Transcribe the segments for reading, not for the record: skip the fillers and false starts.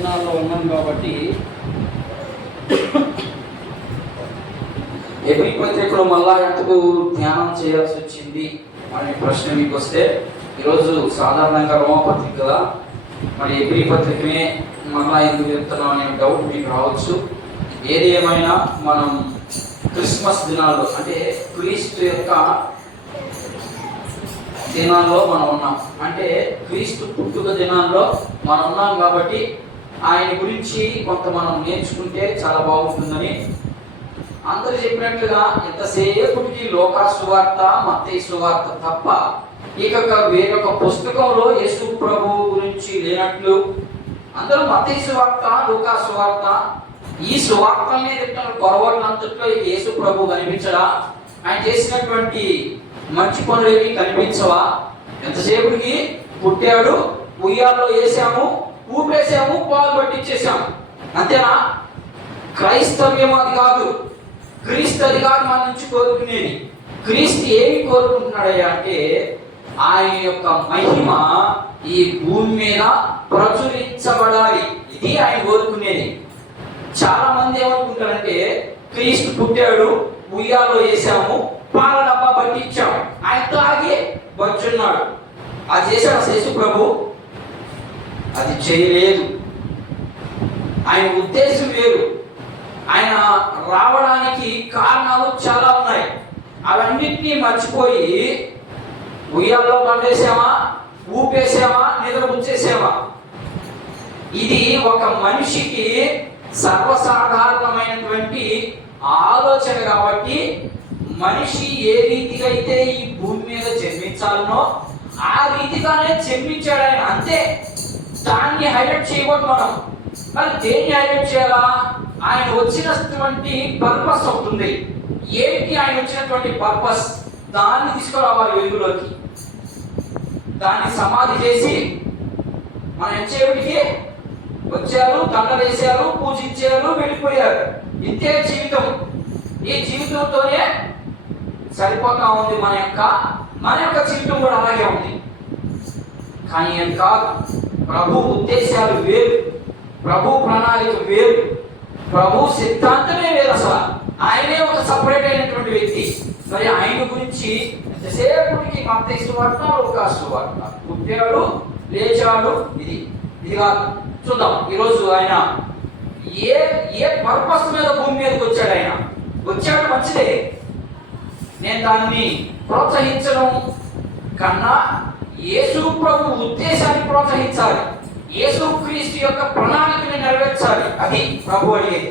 దినాల్లో ఉన్నాం కాబట్టి ఎబ్రీ పత్రికలో మళ్ళా ఎందుకు ధ్యానం చేయాల్సి వచ్చింది అనే ప్రశ్న మీకు వస్తే, ఈరోజు సాధారణంగా రోమపత్రిక మరి ఎబ్రీ పత్రికనే మళ్ళా ఎందుకు చెప్తున్నాం అనే డౌట్ మీకు రావచ్చు. ఏది ఏమైనా మనం క్రిస్మస్ దినాల్లో అంటే క్రీస్తు యొక్క దినాల్లో మనం ఉన్నాం. అంటే క్రీస్తు పుట్టుక దినాల్లో మనం ఉన్నాం కాబట్టి ఆయన గురించి కొంత మనం నేర్చుకుంటే చాలా బాగుంటుందని అందరూ చెప్పినట్లుగా ఎంతసేపటికి లోకా సువార్త, మత్తయి సువార్త తప్ప ఇక వేరొక పుస్తకంలో యేసు ప్రభువు గురించి లేనట్లు అందరూ మత్తయి సువార్త, లూకా సువార్త ఈ సువార్తలనే చెప్తున్నారు. కొరవట్లంతట్లో యేసు ప్రభు కనిపించడా? ఆయన చేసినటువంటి మంచి పనులేవి కనిపించవా? ఎంతసేపటికి పుట్టాడు, ఉయ్యాల్లో వేసాము, ఊపేసాము, పాలు పట్టించేసాము, అంతేనా? క్రైస్తవ్యం అది కాదు. క్రీస్తు అది కాదు మన నుంచి కోరుకునేది. క్రీస్తు ఏమి కోరుకుంటున్నాడయ్యా అంటే ఆయన యొక్క మహిమ ఈ భూమి మీద ప్రచురించబడాలి. ఇది ఆయన కోరుకునేది. చాలా మంది ఏమనుకుంటారంటే క్రీస్తు పుట్టాడు, ఉయ్యాలో వేసాము, పాల డబ్బా పట్టించాము, ఆయన తాగి వచ్చున్నాడు. అది చేశాడు యేసు ప్రభు? అది చేయలేదు. ఆయన ఉద్దేశం వేరు. ఆయన రావడానికి కారణాలు చాలా ఉన్నాయి. అవన్నిటినీ మర్చిపోయి ఉయ్యాల్లో పండేసామా, ఊపేసామా, నిద్ర ఉంచేసామా? ఇది ఒక మనిషికి సర్వసాధారణమైనటువంటి ఆలోచన కాబట్టి మనిషి ఏ రీతిగా అయితే ఈ భూమి మీద జన్మించాలనో ఆ రీతిగానే జన్మించాడు ఆయన, అంతే. దాన్ని హైలైట్ చేయకూడదు మనం. మరి దేన్ని హైలైట్ చేయాలా? ఆయన వచ్చినటువంటి పర్పస్ అవుతుంది. ఏంటి ఆయన వచ్చినటువంటి పర్పస్? దాన్ని తీసుకురావాలి వెలుగులోకి. దాన్ని సమాధి చేసి మన ఎంచేపటికి వచ్చారు, దండలు వేసారు, పూజించారు, వెళ్ళిపోయారు. ఇంతే జీవితం. ఈ జీవితంతోనే సరిపోతా ఉంది. మన యొక్క జీవితం కూడా అలాగే ఉంది. కానీ అది కాదు. ప్రభు ఉద్దేశాలు వేరు, ప్రభు ప్రణాళిక వేరు, ప్రభు సిద్ధాంతమే వేరు. అసలు ఆయనే ఒక సపరేట్ అయినటువంటి వ్యక్తి. మరి ఆయన గురించి ఎంతసేపటికి మత్తయి సువార్త, లూకా సువార్త, పుట్టాడు, లేచాడు, ఇది కాదు. చూద్దాం ఈరోజు ఆయన ఏ పర్పస్ మీద భూమి మీదకి వచ్చాడు. ఆయన వచ్చాడు, మంచిదే. నేను దాన్ని ప్రోత్సహించడం కన్నా యేసు ప్రభు ఉద్దేశాన్ని ప్రోత్సహించాలి. యేసు క్రీస్తు యొక్క ప్రణాళికని నెరవేర్చాలి. అది ప్రభు అడిగేది.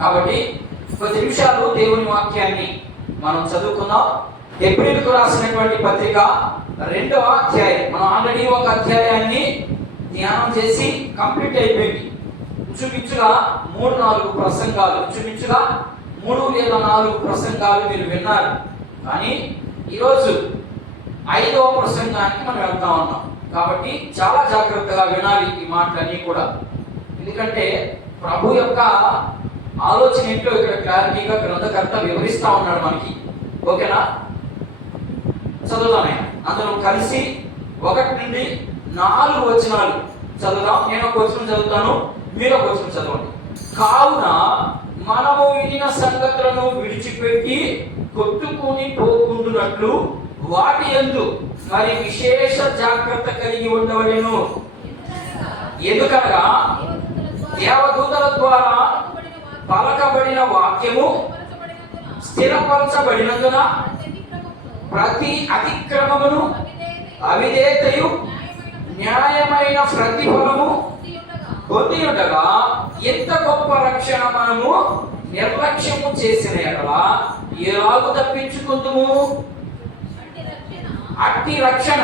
కాబట్టి కొద్ది నిమిషాలు దేవుని వాక్యాన్ని మనం చదువుకుందాం. హెబ్రీయులకు రాసినటువంటి పత్రిక 2వ అధ్యాయం. మనం ఆల్రెడీ ఒక అధ్యాయాన్ని ధ్యానం చేసి కంప్లీట్ అయిపోయింది. ఇంచుమించుగా 3-4 ప్రసంగాలు, ఇంచుమించుగా 3 లేదా 4 ప్రసంగాలు మీరు విన్నారు. కానీ ఈరోజు 5వ ప్రసంగానికి మనం వెళ్తా ఉన్నాం. కాబట్టి చాలా జాగ్రత్తగా వినాలి ఈ మాటలన్నీ కూడా. ఎందుకంటే ప్రభు యొక్క ఆలోచన ఏంటో ఇక్కడ క్లారిటీగా గ్రంథకర్త వివరిస్తా ఉన్నాడు మనకి. ఓకేనా? చదువుదాం. అందరం కలిసి 1 నుండి 4 వచనాలు చదువుదాం. నేను ఒక వచనం చదువుతాను, మీరు ఒక వచనం చదవండి. కావున మనము వినిన సంగతులను విడిచిపెట్టి కొట్టుకుని పోకుండునట్లు వాటి యందు మరి విశేష జాగ్రత్త కలిగి ఉండవలెను. ఎందుకనగా దేవదూతల ద్వారా పలకబడిన వాక్యము స్థిరపరచబడినందున ప్రతి అతిక్రమమును, అవిధేయతయు, న్యాయమైన ప్రతిఫలము పొంది ఉండగా ఎంత గొప్ప రక్షణ మనము నిర్లక్ష్యము చేసిన ఎడల ఎలాగూ తప్పించుకుందుము? అట్టి రక్షణ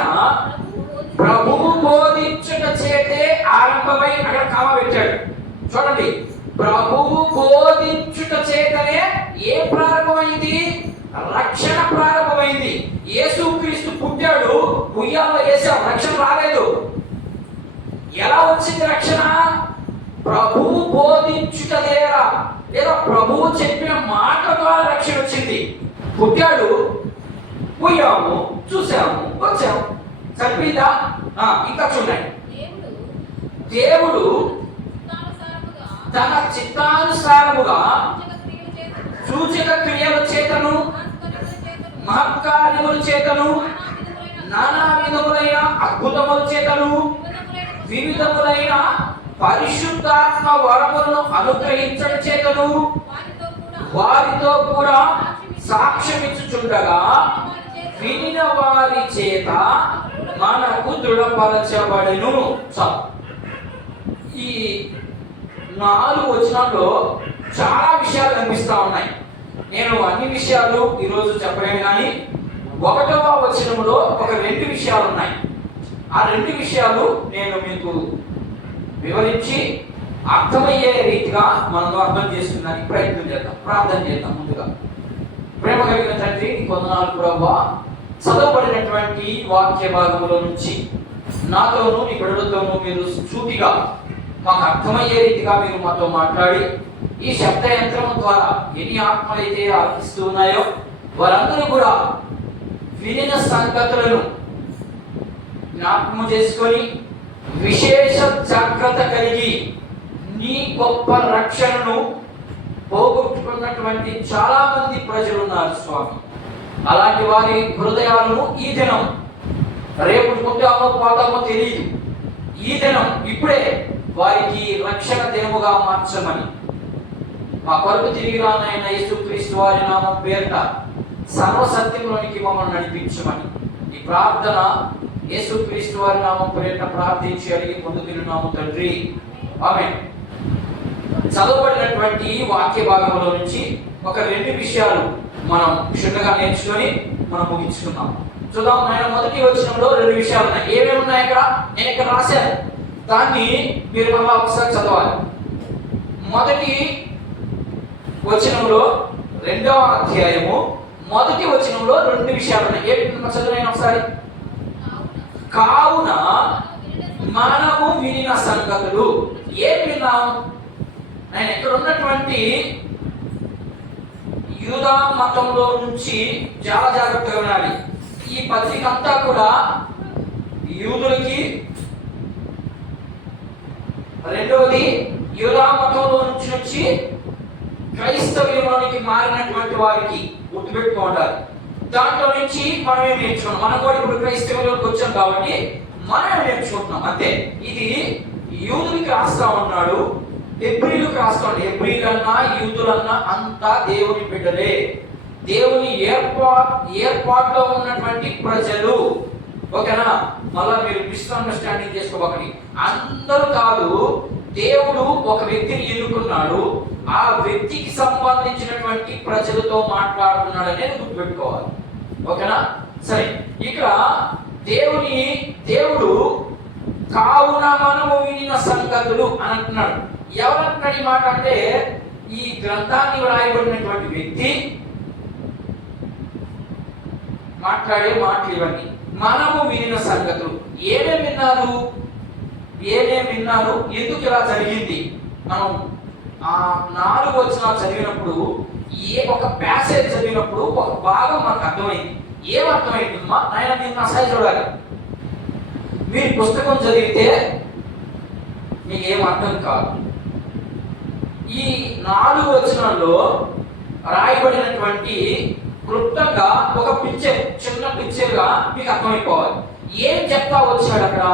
ప్రభువు బోధించుట చేతే ఆరంభమై, అక్కడ కామ పెట్టాడు చూడండి. ప్రభువు బోధించుట చేతనే ఏ ప్రారంభమైంది? రక్షణ ప్రారంభమైంది. యేసుక్రీస్తు పుట్టాడు, ఉయ్యాల్లో వేసాం, రక్షణ రాలేదు. ఎలా వచ్చింది రక్షణ? ప్రభువు బోధించుట ద్వారా లేదా ప్రభువు చెప్పిన మాట ద్వారా రక్షణ వచ్చింది. పుట్టాడు, పోయాము, చూసాము, వచ్చాము, సరిపోయిందా? ఇంకా చూడండి. దేవుడు తన చిత్తానుసారముగా సూచక క్రియల చేతను మహత్కార్యముల చేతను నానా విధములైన అద్భుతముల చేతను వివిధములైన పరిశుద్ధాత్మ వరములను అనుగ్రహించడం చేతను వారితో కూడా సాక్ష్యమిచ్చుచుండగా వినిన వారి చేత మనకు దృఢపరచబడెను. ఈ 4 వచనాల్లో చాలా విషయాలు కనిపిస్తా ఉన్నాయి. నేను అన్ని విషయాలు ఈరోజు చెప్పలేను, కానీ 1వ వచనంలో ఒక 2 విషయాలు ఉన్నాయి. ఆ 2 విషయాలు నేను మీకు వివరించి అర్థమయ్యే రీతిగా మనం అర్థం చేసుకున్నానికి ప్రయత్నం చేద్దాం. ప్రార్థన చేద్దాం. ముందుగా ప్రేమ కలిగిన తండ్రి, కొందనాలు ప్రభువా, చదవబడినటువంటి వాక్య భాగంలో నుంచి నాతోనూ నీ బిడ్డలతోనూ మీరు సూటిగా మాకు అర్థమయ్యే రీతిగా మీరు మాతో మాట్లాడి ఈ శబ్ద యంత్రం ద్వారా ఎన్ని ఆత్మలైతే ఆర్పిస్తూ ఉన్నాయో వారందరూ కూడా వినిన సంగతులను జ్ఞాపకం చేసుకొని విశేష జాగ్రత్త కలిగి నీ గొప్ప రక్షణను పోగొట్టుకున్నటువంటి చాలా మంది ప్రజలు ఉన్నారు స్వామి. అలాంటి వారి హృదయాలను ఈ దినం, రేపు ఉంటామో పోతామో తెలియదు, ఈ దినం ఇప్పుడే వారికి రక్షణ దినముగా మార్చమని మా కొరకు తిరిగి రానైన యేసుక్రీస్తు వారి నామం పేరిట సర్వసత్యంలోనికి మమ్మల్ని నడిపించమని ఈ ప్రార్థన యేసుక్రీస్తు వారి నామం పేరిట ప్రార్థించి అడిగి పొందుతున్నాము తండ్రి, ఆమేన్. చదవబడినటువంటి వాక్య భాగంలో నుంచి ఒక 2 విషయాలు మనం క్షుణ్ణంగా నేర్చుకొని మనం ముగించుకున్నాం. చూద్దాం. ఆయన మొదటి వచనంలో 2 విషయాలు ఉన్నాయి. ఏమేమి ఉన్నాయి ఇక్కడ? నేను ఇక్కడ రాశాను, దాన్ని మీరు మళ్ళా ఒకసారి చదవాలి. మొదటి వచనంలో 2వ అధ్యాయము మొదటి వచనంలో 2 విషయాలు ఉన్నాయి. ఏంటి చదువు ఒకసారి? కావున మనము వినిన సంగతులు. ఏం విన్నాం? ఆయన ఇక్కడ ఉన్నటువంటి యూదా మతంలో నుంచి చాలా జాగ్రత్తగా ఉండాలి. ఈ పత్రిక అంతా కూడా యూదులకి, రెండవది యూదా మతంలో నుంచి క్రైస్తవ్యంలోనికి మారినటువంటి వారికి గుర్తుపెట్టుకోండి. దాంట్లో నుంచి మనమే నేర్చుకున్నాం. మనం కూడా ఇప్పుడు క్రైస్తవంలోకి వచ్చాం కాబట్టి మనమే నేర్చుకుంటున్నాం అంతే. ఇది యూదులకి రాస్తా ఉన్నాడు, హెబ్రీలకు రాస్తా ఉన్నాడు. హెబ్రీలన్నా యూదులన్నా అంతా దేవుని బిడ్డలే, దేవుని ఏర్పాటులో ఉన్నటువంటి ప్రజలు. ఓకేనా? మళ్ళా మీరు మిస్అండర్స్టాండింగ్ చేసుకోకండి. అందరూ కాదు, దేవుడు ఒక వ్యక్తిని ఎన్నుకున్నాడు, ఆ వ్యక్తికి సంబంధించినటువంటి ప్రజలతో మాట్లాడుతున్నాడు అనేది గుర్తుపెట్టుకోవాలి. ఓకేనా? సరే, ఇక్కడ దేవుడు కావున మనము వినిన సంగతులు అని అంటున్నాడు. ఎవరంటున్నాడు ఈ మాట అంటే ఈ గ్రంథాన్ని వ్రాయబడినటువంటి వ్యక్తి మాట్లాడే మాటలు ఇవన్నీ. మనము వినిన సంగతులు ఏమేమి విన్నారు, ఎందుకు ఇలా జరిగింది? మనం ఆ 4 వచనాలు చదివినప్పుడు, ఒక ప్యాసేజ్ చదివినప్పుడు ఒక భాగం మనకు అర్థమైంది. ఏమర్థమైందమ్మా? ఆయన మీరు నా సైజ్ చూడాలి. మీరు పుస్తకం చదివితే మీకు ఏం అర్థం కాదు. ఈ 4 వచనాల్లో రాయబడినటువంటి క్లుప్తంగా ఒక పిక్చర్, చిన్న పిక్చర్గా మీకు అర్థమైపోవాలి. ఏం చెప్తా వచ్చాడు అక్కడ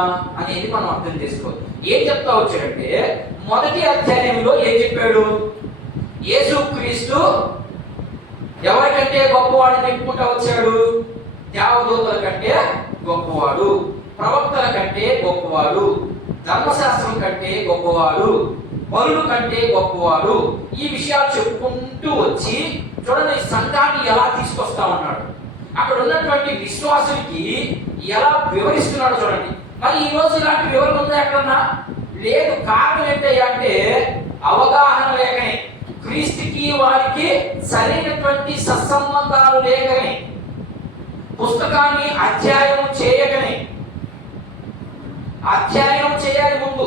అనేది మనం అర్థం చేసుకోవాలి. ఏం చెప్తా వచ్చాడంటే, మొదటి అధ్యాయంలో ఏం చెప్పాడు? యేసుక్రీస్తు ఎవరికంటే గొప్పవాడిని చెప్పుకుంటా వచ్చాడు? దేవదూతల కంటే గొప్పవాడు, ప్రవక్తల కంటే గొప్పవాడు, ధర్మశాస్త్రం కంటే గొప్పవాడు, బలుల కంటే గొప్పవాడు. ఈ విషయాలు చెప్పుకుంటూ వచ్చి చూడండి సంఘాన్ని ఎలా తీసుకొస్తా ఉన్నాడు, అక్కడ ఉన్నటువంటి విశ్వాసులకి ఎలా వివరిస్తున్నాడు చూడండి. మరి ఈ రోజు ఇలాంటి వివరణ ఉందా ఎక్కడన్నా? లేదు. కారణం ఏంటంటే అవగాహన లేకనే, క్రీస్తుకి వారికి సరైనటువంటి సత్సంబంధాలు లేకనే, పుస్తకాన్ని అధ్యయనం చేయాలి. ముందు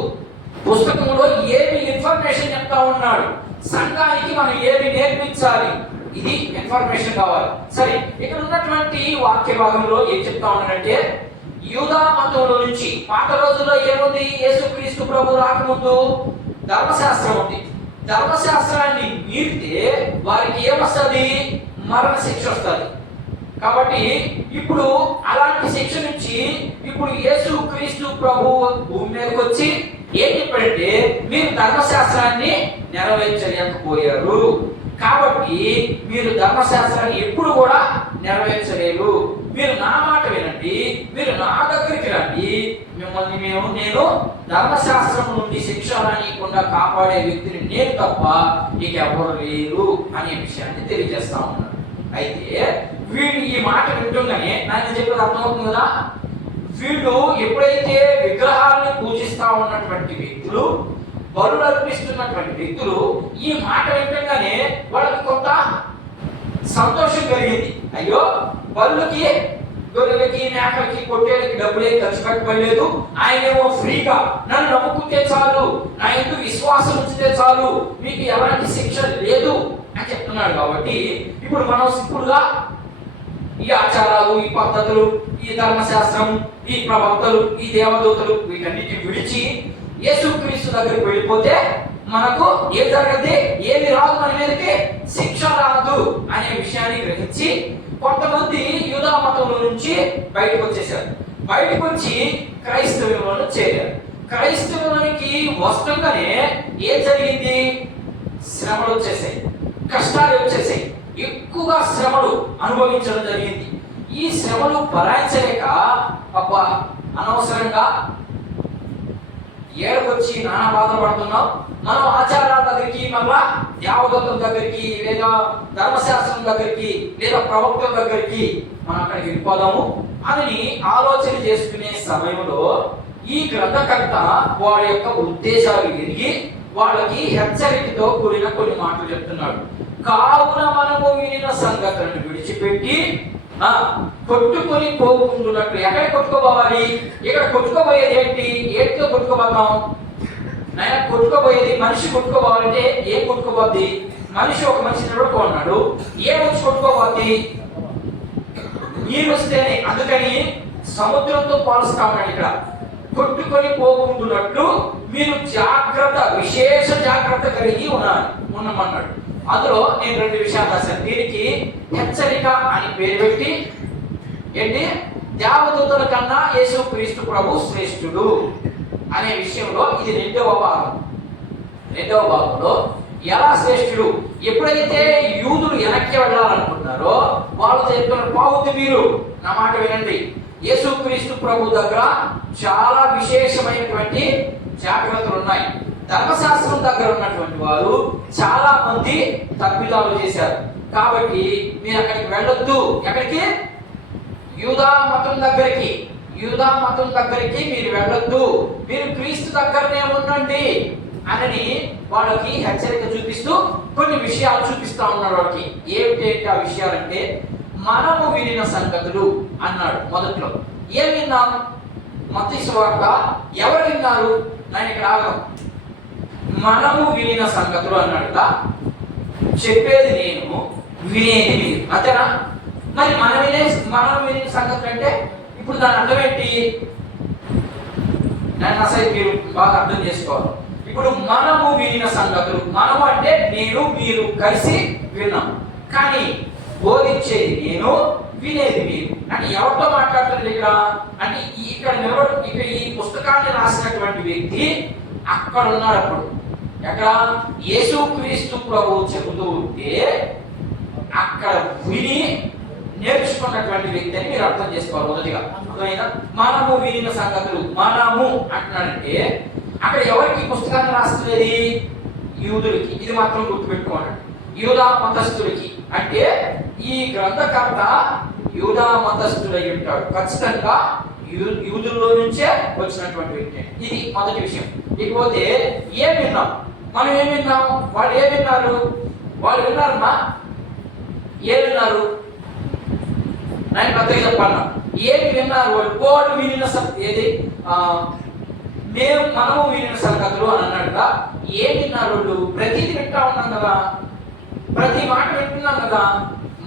పుస్తకంలో ఏమి ఇన్ఫర్మేషన్ చెప్తా ఉన్నాడు, సంఘానికి మనం ఏమి నేర్పించాలి, ఇది ఇన్ఫర్మేషన్ కావాలి. సరే, ఇక్కడ ఉన్నటువంటి వాక్య భాగంలో ఏం చెప్తా ఉన్నాడంటే, యూదా మతంలో నుంచి పాత రోజుల్లో ఏముంది? యేసుక్రీస్తు ప్రభు రాకముందు ధర్మశాస్త్రం ఉంది. ధర్మశాస్త్రాన్ని మీరితే వారికి ఏమొస్తుంది? మరణ శిక్ష వస్తుంది. కాబట్టి ఇప్పుడు అలాంటి శిక్ష నుంచి ఇప్పుడు యేసు క్రీస్తు ప్రభు భూమి మీదకి వచ్చి ఏం చెప్పాడంటే, మీరు ధర్మశాస్త్రాన్ని నెరవేర్చలేకపోయారు, కాబట్టి మీరు ధర్మశాస్త్రాన్ని ఎప్పుడు కూడా నెరవేర్చలేరు. మీరు నా మాట వినండి, మీరు నా దగ్గరికి రండి, మిమ్మల్ని నేను ధర్మశాస్త్రం నుండి శిక్ష రానియకుండా కాపాడే వ్యక్తిని నేను తప్ప నీకు ఎవరు లేరు అనే విషయాన్ని తెలియజేస్తా ఉన్నాడు. అయితే వీడు ఈ మాట వింటుండగానే నాకు చెప్పేది అర్థమవుతుంది కదా. వీడు ఎప్పుడైతే విగ్రహాలను పూజిస్తా ఉన్నటువంటి వ్యక్తులు, బలులు అర్పిస్తున్నటువంటి వ్యక్తులు ఈ మాట వింటంగానే వాళ్ళకి కొంత సంతోషం కలిగింది. అయ్యో, బలులకి, గొర్రెలకి, మేకలకి, పొట్టేలకి డబ్బులే ఖర్చు పెట్టలేదు, ఆయనేమో ఫ్రీగా నన్ను నమ్ముకుంటే చాలు, నా ఎందుకు విశ్వాసం ఉంచితే చాలు, మీకు ఎలాంటి శిక్ష లేదు అని చెప్తున్నాడు. కాబట్టి ఇప్పుడు మనం సింపుల్గా ఈ ఆచారాలు, ఈ పద్ధతులు, ఈ ధర్మశాస్త్రం, ఈ ప్రవక్తలు, ఈ దేవదూతలు వీటన్నిటిని విడిచి యేసుక్రీస్తు దగ్గరికి వెళ్ళిపోతే మనకు ఏం జరగదు, ఏమి రాదు, మన మీదకి శిక్ష రాదు అనే విషయాన్ని గ్రహించి కొంతమంది యూదా మతంలో నుంచి బయటకు వచ్చేసారు. బయటకు వచ్చి క్రైస్తవంలో చేరారు. క్రైస్తవానికి వస్తుండగానే ఏం జరిగింది? శ్రమలు వచ్చేసాయి, కష్టాలు వచ్చేసాయి, ఎక్కువగా శ్రమలు అనుభవించడం జరిగింది. ఈ శ్రమలు భరాయించలేక అబ్బా అనవసరంగా ఏడకొచ్చి నానా బాధపడుతున్నాం, మనం ఆచారాల దగ్గరికి, మళ్ళా దేవదత్తుల దగ్గరికి, లేదా ధర్మశాస్త్రం దగ్గరికి, లేదా ప్రవక్తల దగ్గరికి మనం అక్కడికి వెళ్ళిపోదాము అని ఆలోచన చేసుకునే సమయంలో ఈ గ్రంథకర్త వాడి యొక్క ఉద్దేశాలు ఎరిగి వాళ్ళకి హెచ్చరికతో కూడిన కొన్ని మాటలు చెప్తున్నాడు. కావున మనము వినిన సంగతులను విడిచిపెట్టి కొట్టుకొని పోకుంటున్నట్టు. ఎక్కడ కొట్టుకోపోవాలి? ఇక్కడ కొట్టుకోబోయేది ఏంటి? ఏంటితో కొట్టుకోపోతాం? నాయన కొట్టుకోబోయేది మనిషి కొట్టుకోపోవాలంటే ఏం కొట్టుకోపోద్ది? మనిషి ఒక మనిషి కొట్టుకున్నాడు, ఏం వచ్చి కొట్టుకోపోద్ది? నీరు వస్తేనే. అందుకని సముద్రంతో పోలుస్తా ఉన్నాడు ఇక్కడ. కొట్టుకొని పోకుంటున్నట్టు మీరు జాగ్రత్త, విశేష జాగ్రత్త కలిగి ఉన్నామన్నాడు. అందులో నేను 2 విషయాలు రాశాను. దీనికి హెచ్చరిక అని పేరు పెట్టి, ఏంటి, దేవదూతల కన్నా యేసుక్రీస్తు ప్రభు శ్రేష్ఠుడు అనే విషయంలో ఇది 2వ భాగం. 2వ భాగంలో ఎలా శ్రేష్ఠుడు, ఎప్పుడైతే యూదులు వెనక్కి వెళ్ళాలనుకుంటున్నారో వాళ్ళు చెప్తున్నారు, పావుతు మీరు నా మాట వినండి, యేసుక్రీస్తు ప్రభు దగ్గర చాలా విశేషమైనటువంటి జాగ్రత్తలు ఉన్నాయి. ధర్మశాస్త్రం దగ్గర ఉన్నటువంటి వారు చాలా మంది తప్పిదాలు చేశారు, కాబట్టి మీరు అక్కడికి వెళ్ళొద్దు. ఎక్కడికి? యూదా మతం దగ్గరికి. యూదా మతం దగ్గరికి మీరు వెళ్ళొద్దు, మీరు క్రీస్తు దగ్గరనే ఉండండి అని వాళ్ళకి హెచ్చరిక చూపిస్తూ కొన్ని విషయాలు చూపిస్తా ఉన్నాడు. వాళ్ళకి ఏమిటేంటి ఆ విషయాలంటే, మనము వినిన సంగతులు అన్నాడు. మొదట్లో ఏం విన్నాం? మత్తయి సువార్త ఎవరు విన్నారు? నేను ఇక్కడ ఆగం. మనము వినిన సంగతులు అన్నాడుగా. చెప్పేది నేను, వినేది మీరు, అంతేనా? మరి మనం వినిన సంగతులు అంటే ఇప్పుడు దాని అర్థం ఏంటి? నన్ను అసలు మీరు బాగా అర్థం చేసుకోవాలి. ఇప్పుడు మనము వినిన సంగతులు, మనము అంటే నేను, మీరు కలిసి విన్నాం, కానీ బోధించేది నేను, వినేది మీరు. అంటే ఎవరితో మాట్లాడుతుంది ఇక్కడ? అంటే ఇక్కడ ఈ పుస్తకాన్ని రాసినటువంటి వ్యక్తి అక్కడ ఉన్నాడు. అప్పుడు ఎక్కడ? యేసుక్రీస్తు ప్రభు చెబుతూ ఉంటే అక్కడ విని నేర్చుకున్నటువంటి వ్యక్తి అని మీరు అర్థం చేసుకోవాలి. మొదటిగా అర్థమైందా? మనము వినిన సంగతులు, మనము అంటున్నాడంటే అక్కడ ఎవరికి పుస్తకాన్ని రాస్తున్నది? యూదులకి. ఇది మాత్రం గుర్తుపెట్టుకోండి, యూదా మతస్థులకి. అంటే ఈ గ్రంథకర్త యూదా మతస్థుడై ఉంటాడు, ఖచ్చితంగా యూదుల్లో నుంచే వచ్చినటువంటి వ్యక్తి. ఇది మొదటి విషయం. ఇకపోతే ఏం విన్నాం? మనం ఏం విన్నాం? వాళ్ళు ఏం విన్నారు? వాళ్ళు విన్నారమ్మా, ఏం విన్నారు? నేను పెద్దగా చెప్పాను. ఏమి విన్నారు వాళ్ళు? కోడు వినిన ఏది మనము వినిన సంగతులు అని అన్నాడుగా. ఏం విన్నారు వాళ్ళు? ప్రతిది వింటా ఉన్నాం కదా, ప్రతి మాట వింటున్నాం కదా,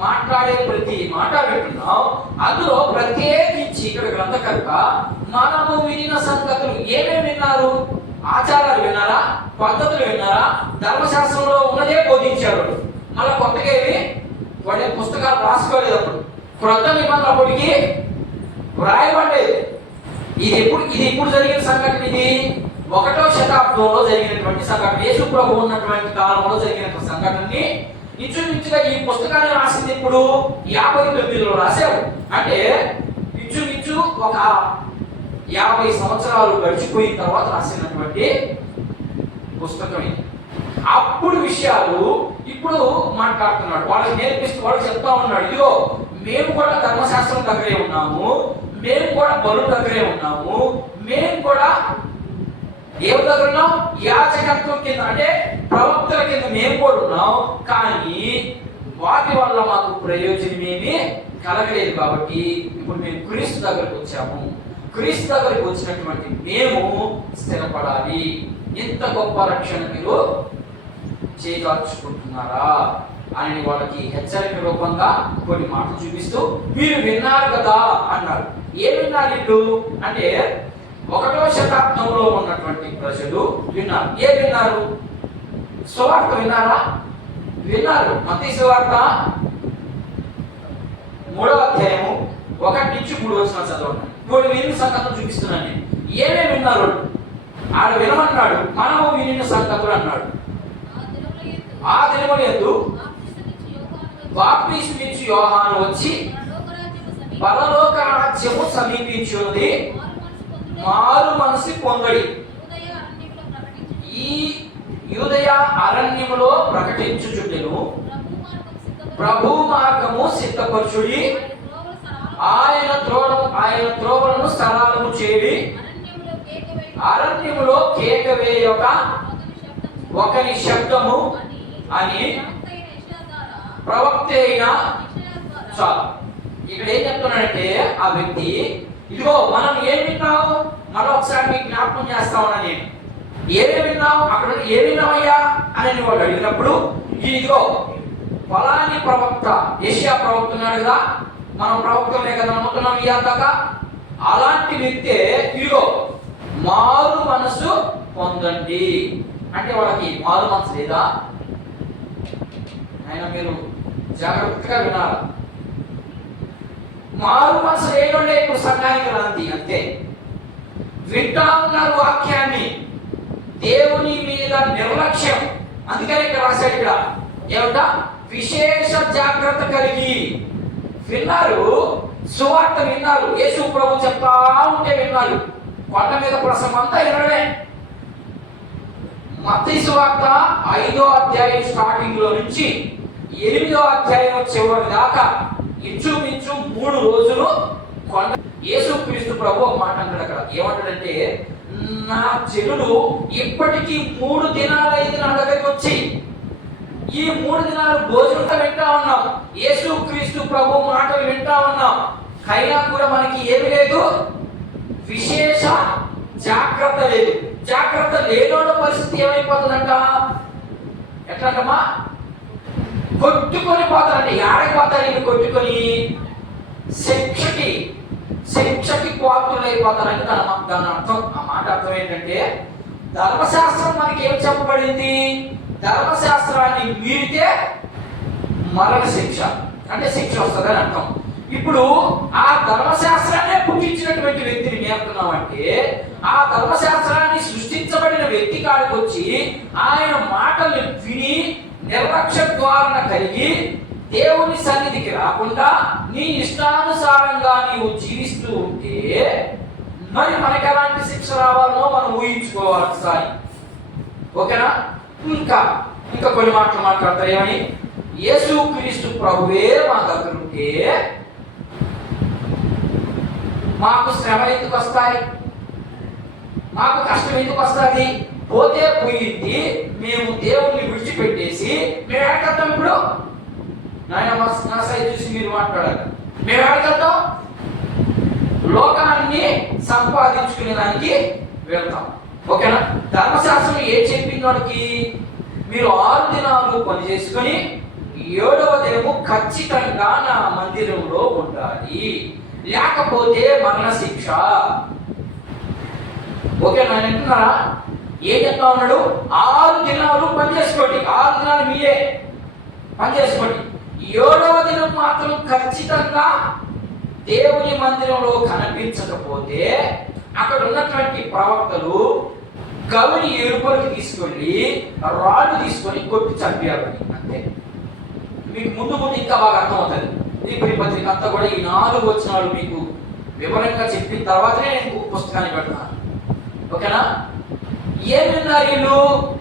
మాట్లాడే ప్రతి మాట వింటున్నాం. అందులో ప్రత్యేకించి ఇక్కడ గ్రంథకర్త మనము వినిన సంగతులు ఏమేమి విన్నారు? ఆచారాలు విన్నారా, పద్ధతులు విన్నారా, ధర్మశాస్త్రంలో ఉన్నదే బోధించారు. మళ్ళీ కొత్తగా ఏమి వాడే పుస్తకాలు రాసుకోలేదు. అప్పుడు క్రొత్త నిబంధన అప్పటికి వ్రాయబడలేదు. ఇది ఇప్పుడు జరిగిన సంఘటన. ఇది 1వ శతాబ్దంలో జరిగినటువంటి సంఘటన. యేసు ప్రభు ఉన్నటువంటి కాలంలో జరిగిన సంఘటనని ఇంచుమించుగా ఈ పుస్తకాన్ని రాసింది ఇప్పుడు 59లో రాశారు. అంటే ఇంచుమించు ఒక 50 సంవత్సరాలు గడిచిపోయిన తర్వాత రాసినటువంటి పుస్తకం ఇది. అప్పుడు విషయాలు ఇప్పుడు మాట్లాడుతున్నాడు. వాళ్ళకి నేర్పిస్తూ వాళ్ళకి చెప్తా ఉన్నాడు, ఇదిగో మేము కూడా ధర్మశాస్త్రం దగ్గరే ఉన్నాము, మేము కూడా బలుల దగ్గరే ఉన్నాము, మేము కూడా దేవుడి దగ్గర ఉన్నాం, యాజకత్వం కింద అంటే ప్రవక్తల కింద మేము కూడా ఉన్నాం. కానీ వాటి వల్ల మాకు ప్రయోజనం ఏమీ కలగలేదు. కాబట్టి ఇప్పుడు మేము క్రీస్తు దగ్గరకు వచ్చాము. క్రీస్తు దగ్గరకు వచ్చినటువంటి మేము స్థిరపడాలి. ఇంత గొప్ప రక్షణ మీరు చేయదలుచుకుంటున్నారా అని వాళ్ళకి హెచ్చరిక రూపంగా కొన్ని మాటలు చూపిస్తూ మీరు విన్నారు కదా అన్నారు. ఏం విన్నారు వీళ్ళు అంటే 1వ శతాబ్దంలో ఉన్నటువంటి ప్రజలు విన్నారు. ఏం విన్నారు? సువార్త విన్నారా? విన్నారు. మత్తయి సువార్త 3వ అధ్యాయము 1 నుంచి 3 వచనాలు చదవండి. ఇప్పుడు విని సంగతులు చూపిస్తున్నాను నేను. ఏమేమి విన్నారు? ఆడ వినమన్నాడు, మనము వినిన సంగతులు అన్నాడు. ఆ దినములందు బాప్తిస్మిచ్చు యోహాను వచ్చి పరలోక రాజ్యము సమీపించున్నది, మారు మనసు పొందడి, ఈ యూదయ అరణ్యములో ప్రకటించుచుండెను, ప్రభు మార్గము సిద్ధపరచుడి, ఆయన త్రోవలను స్థలాలను చేడి, అరణ్యములో కేక వేయక ఒకని శబ్దము అని ప్రవక్త అయిన. చాలు. ఇక్కడ ఏం చెప్తున్నాడంటే ఆ వ్యక్తి, ఇదిగో మనం ఏం విన్నావు మరొకసారి మీకు జ్ఞాపకం చేస్తా ఉన్నా నేను. ఏమేమి విన్నావు, అక్కడ ఏమి విన్నావయ్యా అని వాళ్ళు అడిగినప్పుడు, ఇదిగో ఫలాని ప్రవక్త యెషయా ప్రవక్త ఉన్నాడు కదా, మనం ప్రవక్తలే కదా నమ్ముతున్నాం ఇయ్యాక, అలాంటి వ్యక్తే ఇదిగో మారు మనసు పొందండి అంటే వాళ్ళకి మారు మనసు లేదా? ఆయన మీరు జాగ్రత్తగా వినాలి. మారు మనసు లేనుండే ఇప్పుడు సంఘానికి రాంతి అంతే. వింటా ఉన్నారు వాక్యాన్ని, దేవుని మీద నిర్లక్ష్యం. అందుకని ఇక్కడ రాశాడు, ఇక్కడ ఏమంటా విశేష జాగ్రత్త కలిగి విన్నారు. సువార్త విన్నారు, యేసు ప్రభు చెప్తా ఉంటే విన్నారు. కొండ మీద ప్రసంగం అంతా వినడమే. మత్తయి సువార్త 5వ అధ్యాయం స్టార్టింగ్ లో నుంచి 8వ అధ్యాయం చివరి దాకా ఇంచుమించు 3 రోజులు కొండ. యేసు క్రీస్తు ప్రభు ఒక మాట అంటాడు అక్కడ. ఏమంటాడంటే, నా జనులు ఇప్పటికీ 3 దినాలైంది నా దగ్గరికి వచ్చి, ఈ 3 దినాలు భోజనం వింటా ఉన్నాం, యేసు క్రీస్తు ప్రభు మాటలు వింటా ఉన్నాం, అయినా కూడా మనకి ఏమి లేదు, విశేష జాగ్రత్త లేదు. జాగ్రత్త లేనోడ పరిస్థితి ఏమైపోతుందంట, ఎట్లాంటమ్మా కొట్టుకొని పోతారంటే. ఆడకి పోతారు ఇవి కొట్టుకొని, శిక్షకి పాత్రులైపోతారని దాని అర్థం. ఆ మాట అర్థం ఏంటంటే, ధర్మశాస్త్రం మనకి ఏం చెప్పబడింది, ధర్మశాస్త్రాన్ని మీరితే మరణ శిక్ష అంటే శిక్ష వస్తుందని అర్థం. ఇప్పుడు ఆ ధర్మశాస్త్రాన్ని పుట్టించినటువంటి వ్యక్తిని నేర్పుతున్నామంటే, ఆ ధర్మశాస్త్రాన్ని సృష్టించబడిన వ్యక్తి కాడికి వచ్చి ఆయన మాటల్ని విని నిర్లక్ష్య ద్వారణ కలిగి దేవుని సన్నిధికి రాకుండా నీ ఇష్టానుసారంగా నీవు జీవిస్తూ ఉంటే మరి మనకి ఎలాంటి శిక్ష రావాలో మనం ఊహించుకోవాలి సాయి. ఓకేనా? ఇంకా కొన్ని మాటలు మాట్లాడతారు. ఏమని? యేసు క్రీస్తు ప్రభువే మా దగ్గర ఉంటే మాకు శ్రమ ఎందుకు వస్తాయి, మాకు కష్టం ఎందుకు వస్తుంది? పోతే పోయింది, మేము దేవుణ్ణి విడిచిపెట్టేసి మేము ఎక్కడతాం? ఇప్పుడు నా సైడ్ చూసి మీరు మాట్లాడాలి. మేము ఎక్కడతాం? లోకాన్ని సంపాదించుకునే దానికి వెళ్తాం. ఓకేనా? ధర్మశాస్త్రం ఏం చెప్పింది వాడికి, మీరు 6 దినాలు పని చేసుకొని 7వ దినము ఖచ్చితంగా నా మందిరంలో ఉండాలి, లేకపోతే మరణ శిక్ష. ఓకేనా? అంటున్నారా? ఏం చెప్తా ఉన్నాడు? 6 దినాలు పని చేసుకోండి, 6 దినాలు మీరే పని చేసుకోండి, 7వ దినం మాత్రం ఖచ్చితంగా దేవుని మందిరంలో కనిపించకపోతే అక్కడ ఉన్నటువంటి ప్రవక్తలు గవిని ఏడుపరికి తీసుకెళ్ళి రాళ్ళు తీసుకొని కొట్టి చంపారు. అంతే. మీకు ముందు ముందు ఇంకా బాగా అర్థమవుతుంది. ఈ పత్రిక అంతా కూడా ఈ 4 వచనాలు మీకు వివరంగా చెప్పిన తర్వాతనే నేను పుస్తకాన్ని పెడతాను. ఓకేనా? ఏం విన్నారు వీళ్ళు?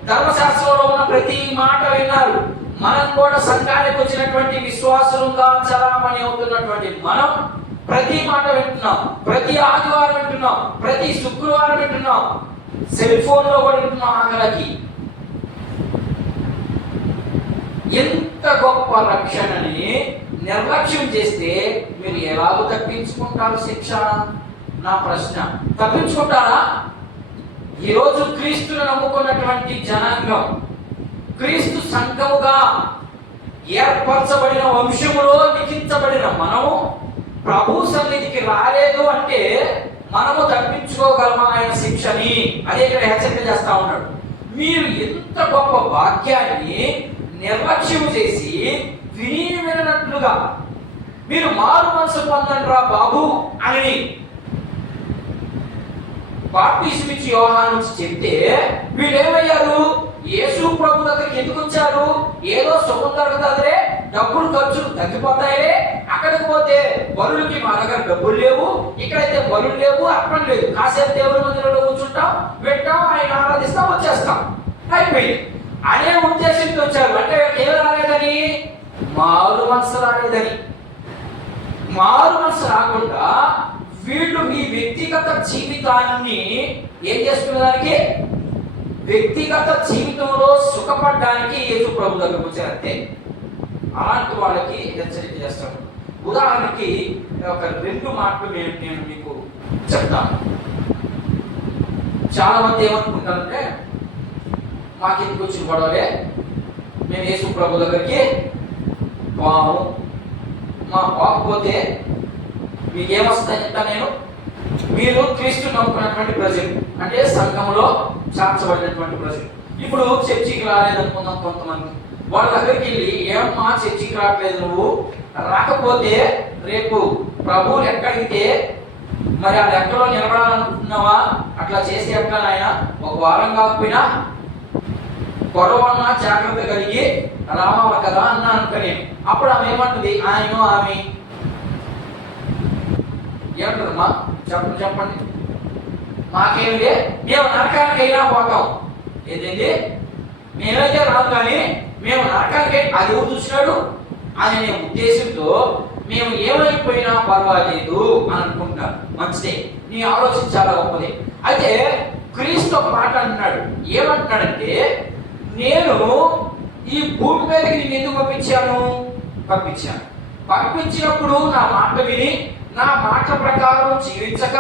ధర్మశాస్త్రంలో ఉన్న ప్రతి మాట విన్నారు. మనం కూడా సంఘానికి వచ్చినటువంటి విశ్వాసులుగా చలామణి అవుతున్నటువంటి మనం ప్రతి మాట వింటున్నాం, ప్రతి ఆదివారం వింటున్నాం, ప్రతి శుక్రవారం వింటున్నాం, సెల్ ఫోన్ లో కూడా వింటున్నాం. ఆఖరికి ఎంత గొప్ప రక్షణని నిర్లక్ష్యం చేస్తే మీరు ఎలాగో తప్పించుకుంటారు శిక్ష? నా ప్రశ్న. తప్పించుకుంటారా? ఈరోజు క్రీస్తును నమ్ముకున్నటువంటి జనాంగం, క్రీస్తు సంఘముగా ఏర్పరచబడిన వంశములో లిఖించబడిన మనము ప్రభు సన్నిధికి రాలేదు అంటే మనము తప్పించుకోగలమా ఆయన శిక్షని? అదే ఇక్కడ హెచ్చరిక చేస్తా ఉన్నాడు. మీరు ఎంత గొప్ప వాక్యాన్ని నిర్లక్ష్యం చేసి వినట్లుగా మీరు మారు మనసు పొందండి రా బాబు అని బాప్తిస్మం ఇచ్చి యోహాను నుంచి చెప్తే వీళ్ళు ఏమయ్యారు? యేసు ప్రభు దగ్గరికి ఎందుకు వచ్చారు? ఏదో సుఖం దొరుకుతుందిలే, డబ్బులు ఖర్చులు తగ్గిపోతాయిలే, అక్కడికి పోతే బలులకి మా దగ్గర డబ్బులు లేవు, ఇక్కడైతే బలులు లేవు, అర్పణ లేదు, కాసేపు దేవుని మందిరంలో కూర్చుంటాం, వింటాం, ఆయన ఆరాధిస్తాం, వచ్చేస్తాం, అయిపోయింది అనే ఉద్దేశంతో వచ్చారు. అంటే ఏం రాలేదని? మారు మనసు రాలేదని. మారు మనసు రాకుండా వీళ్ళు మీ వ్యక్తిగత జీవితాన్ని ఏం చేసుకునేదానికి, వ్యక్తిగత జీవితంలో సుఖపడడానికి యేసు ప్రభు దగ్గరకు వచ్చారు. అంతే. అలాంటి వాళ్ళకి హెచ్చరిక చేస్తాను. ఉదాహరణకి ఒక 2 మాటలు నేను మీకు చెప్తాను. చాలా మంది ఏమనుకుంటారంటే మాకు ఎందుకు వచ్చిన గొడవలే, మేము యేసు ప్రభు దగ్గరికి పోము, మా పోకపోతే మీకేమొస్తుందని చెప్తా నేను. మీరు క్రీస్తు నమ్ముకున్నటువంటి ప్రజలు, అంటే సంఘంలో చేర్చబడినటువంటి ప్రజలు. ఇప్పుడు చర్చికి రాలేదనుకుందాం కొంతమంది, వాళ్ళ దగ్గరికి వెళ్ళి ఏమమ్మా చర్చికి రావట్లేదు, నువ్వు రాకపోతే రేపు ప్రభువులు ఎక్కడితే మరి ఆ లెక్కలో నిలబడాలనుకుంటున్నావా? అట్లా చేసి ఎట్లా నాయన, ఒక వారం కాకపోయినా గొడవన్నా జాగ్రత్త కలిగి రావాలి కదా అన్నా అనుకుని, అప్పుడు ఆమె ఏమంటుంది? ఆయన ఆమె ఏమంటారమ్మా? చెప్పండి. మాకేమిటి, మేము నరకానికి అయినా పోతాం. ఏంటండి? మేమైతే రాదు కానీ మేము నరకానికి అది ఎవరు చూసినాడు అనే ఉద్దేశంతో మేము ఏమైపోయినా పర్వాలేదు అని అనుకుంటారు. మంచిదే, నీ ఆలోచన చాలా గొప్పది. అయితే క్రీస్తు ఒక మాట అంటున్నాడు. ఏమంటున్నాడంటే, నేను ఈ భూమి మీదకి నేను ఎందుకు పంపించినప్పుడు నా మాట విని నా మాట ప్రకారం జీవించక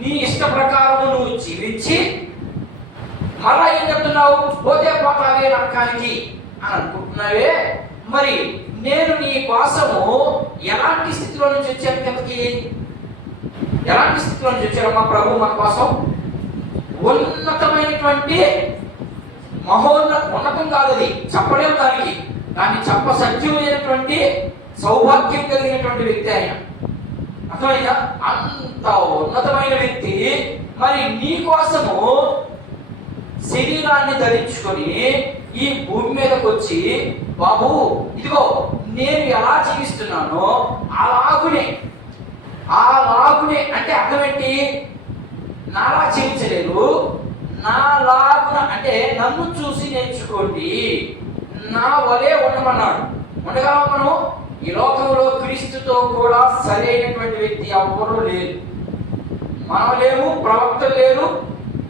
నీ ఇష్ట ప్రకారం నువ్వు జీవించి మళ్ళా ఏం చెప్తున్నావు? పోతే పోతావే నరకానికి అని అనుకుంటున్నావే. మరి నేను నీ కోసము ఎలాంటి స్థితిలో నుంచి వచ్చాను? కిందకి ఎలాంటి స్థితిలో నుంచి వచ్చారమ్మా ప్రభు మన కోసం? ఉన్నతమైనటువంటి ఉన్నతం కాదు అది, చెప్పలేము దానికి, దాన్ని చెప్ప సత్యమైనటువంటి సౌభాగ్యం కలిగినటువంటి వ్యక్తి ఆయన. అర్థమైందా? అంత ఉన్నతమైన వ్యక్తి మరి నీ కోసము శరీరాన్ని ధరించుకొని ఈ భూమి మీదకి వచ్చి, బాబు ఇదిగో నేను ఎలా జీవిస్తున్నానో అలాగునే అంటే అర్థం ఏంటి? నాలా జీవించలేదు, నాలాగున అంటే నన్ను చూసి నేర్చుకోండి, నా వలే ఉండమన్నాడు. ఉండగలమా మనం? ఈ లోకంలో క్రీస్తుతో కూడా సరైనటువంటి వ్యక్తి ఎవరూ లేరు. మనం లేము, ప్రవక్తలు లేరు,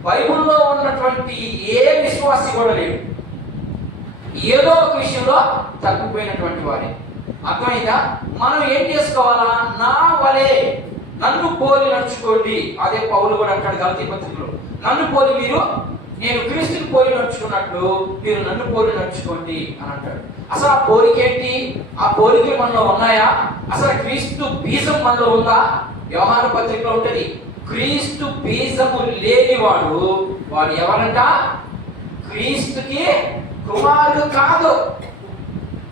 బైబిల్లో ఉన్నటువంటి ఏ విశ్వాసి కూడా లేడు. ఏదో ఒక విషయంలో తగ్గిపోయినటువంటి వారే. అర్థమైందా? మనం ఏం చేసుకోవాలా? నా వలే నన్ను పోలి నడుచుకోండి. అదే పౌలు కూడా అంటాడు గలతీ పత్రికలో, నన్ను పోలి మీరు, నేను క్రీస్తుని పోలి నడుచుకున్నట్లు మీరు నన్ను పోలి నడుచుకోండి అని అంటాడు. అసలు ఆ పోలిక ఏంటి? ఆ పోలికలు మనలో ఉన్నాయా? అసలు క్రీస్తు బీజం మనలో ఉందా? యోహాను పత్రికలో ఉంటది, క్రీస్తు బీజము లేనివాడు వాడు ఎవరంట? క్రీస్తుకి కుమారుడు కాదు,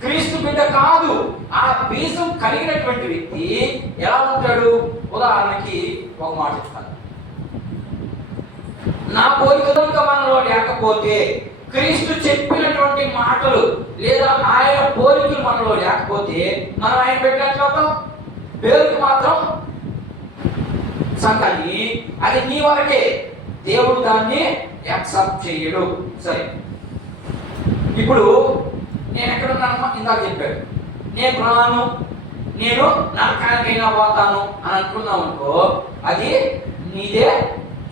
క్రీస్తు బిడ్డ కాదు. ఆ బీజం కలిగినటువంటి వ్యక్తి ఎలా ఉంటాడు? ఉదాహరణకి ఒక మాట చెప్తాను. నా పోలిక మనలో లేకపోతే, క్రీస్తు చెప్పినటువంటి మాటలు లేదా ఆయన పోలికలు మనలో లేకపోతే మనం ఆయన పెట్టినట్లు పేరుకి మాత్రం సంఘాన్ని, అది నీ వరకే, దేవుడు దాన్ని యాక్సెప్ట్ చేయడు. సరే, ఇప్పుడు నేను ఎక్కడున్నానమ్మా? ఇందాక చెప్పాడు నేను రాను, నేను నరకానికైనా పోతాను అని అనుకున్నావు అనుకో, అది నీదే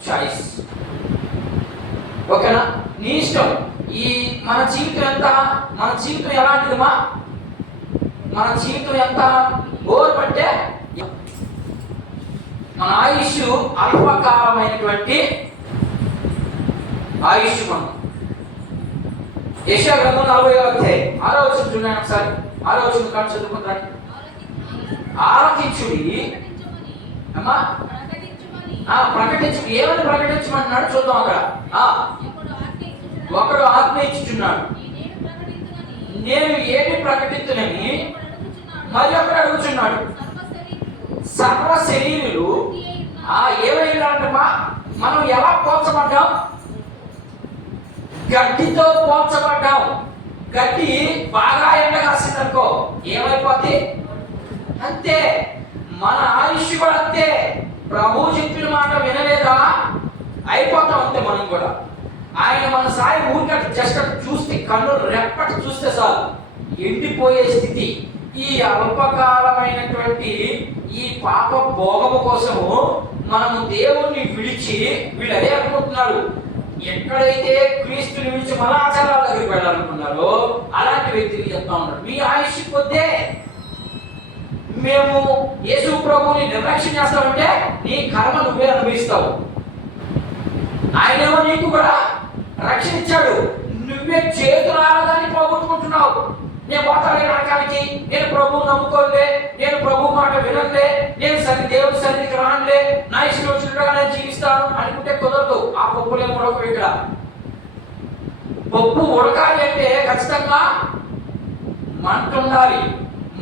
చాయిస్. ఓకేనా? నీ ఇష్టం. ఈ మన జీవితం ఎంత, మన జీవితం ఎలాంటిదిమా? మన జీవితం ఎంత బోర్ పట్టే, మన ఆయుష్ అల్పకాలమైనటువంటి ఆయుష్. మనం యెషయా గ్రంథం 40వ అధ్యాయం 6వ వచనం చూడండి ఒకసారి. 6వ వచనం కాదు, చదువుకుంటాను. ఆలకించుడి అమ్మా, ప్రకటించు. ఏమని ప్రకటించమన్నాడు చూద్దాం అక్కడ. ఒకడు ఆజ్ఞ ఇచ్చుచున్నాడు, నేను ఏమి ప్రకటించునని మరి ఒకడు అడుగుచున్నాడు. సర్వ శరీరులు ఏమైందంటమ్మా? మనం ఎలా పోల్చబడ్డాం? గడ్డితో పోల్చబడ్డాం. గడ్డి బాగా ఎండగాసిందనుకో ఏమైపోద్ది? అంతే. మన ఆయుష్ కూడా అంతే. ప్రభు చెప్పిన మాట వినలేదా అయిపోతాం అంతే మనం కూడా. ఆయన మన సాయి ఊరికే జస్ట్ చూస్తే, కన్ను రెప్పటి చూస్తే చాలు ఎండిపోయే స్థితి. ఈ అల్పకాలమైనటువంటి ఈ పాప భోగము కోసము మనము దేవుణ్ణి విడిచి, వీళ్ళు అదే అనుకుంటున్నాడు, ఎక్కడైతే క్రీస్తుని విడిచి మన ఆచారాల దగ్గరికి వెళ్ళాలనుకున్నారో అలాంటి వ్యక్తికి చెప్తా ఉన్నాడు, మీ ఆయుష్ కొద్దే మేము యేసు ప్రభువుని నిర్లక్ష్యం చేస్తామంటే నీ కర్మ నువ్వే అనుభవిస్తావు. ఆయనేమో నీకు కూడా రక్షణ ఇచ్చాడు, నువ్వే చేతులారదాన్ని పోగొట్టుకుంటున్నావు. నేను పోతాను నరకానికి, నేను ప్రభువు నమ్ముకోలే, నేను ప్రభు మాట వినలే, నేను దేవుడి సన్నిధికి రానులే, నా ఇష్టం వచ్చినట్టుగా నేను జీవిస్తాను అనుకుంటే కుదరదు. ఆ పప్పులే ఉడకవు. ఇక్కడ పప్పు ఉడకాలి అంటే ఖచ్చితంగా మంట ఉండాలి.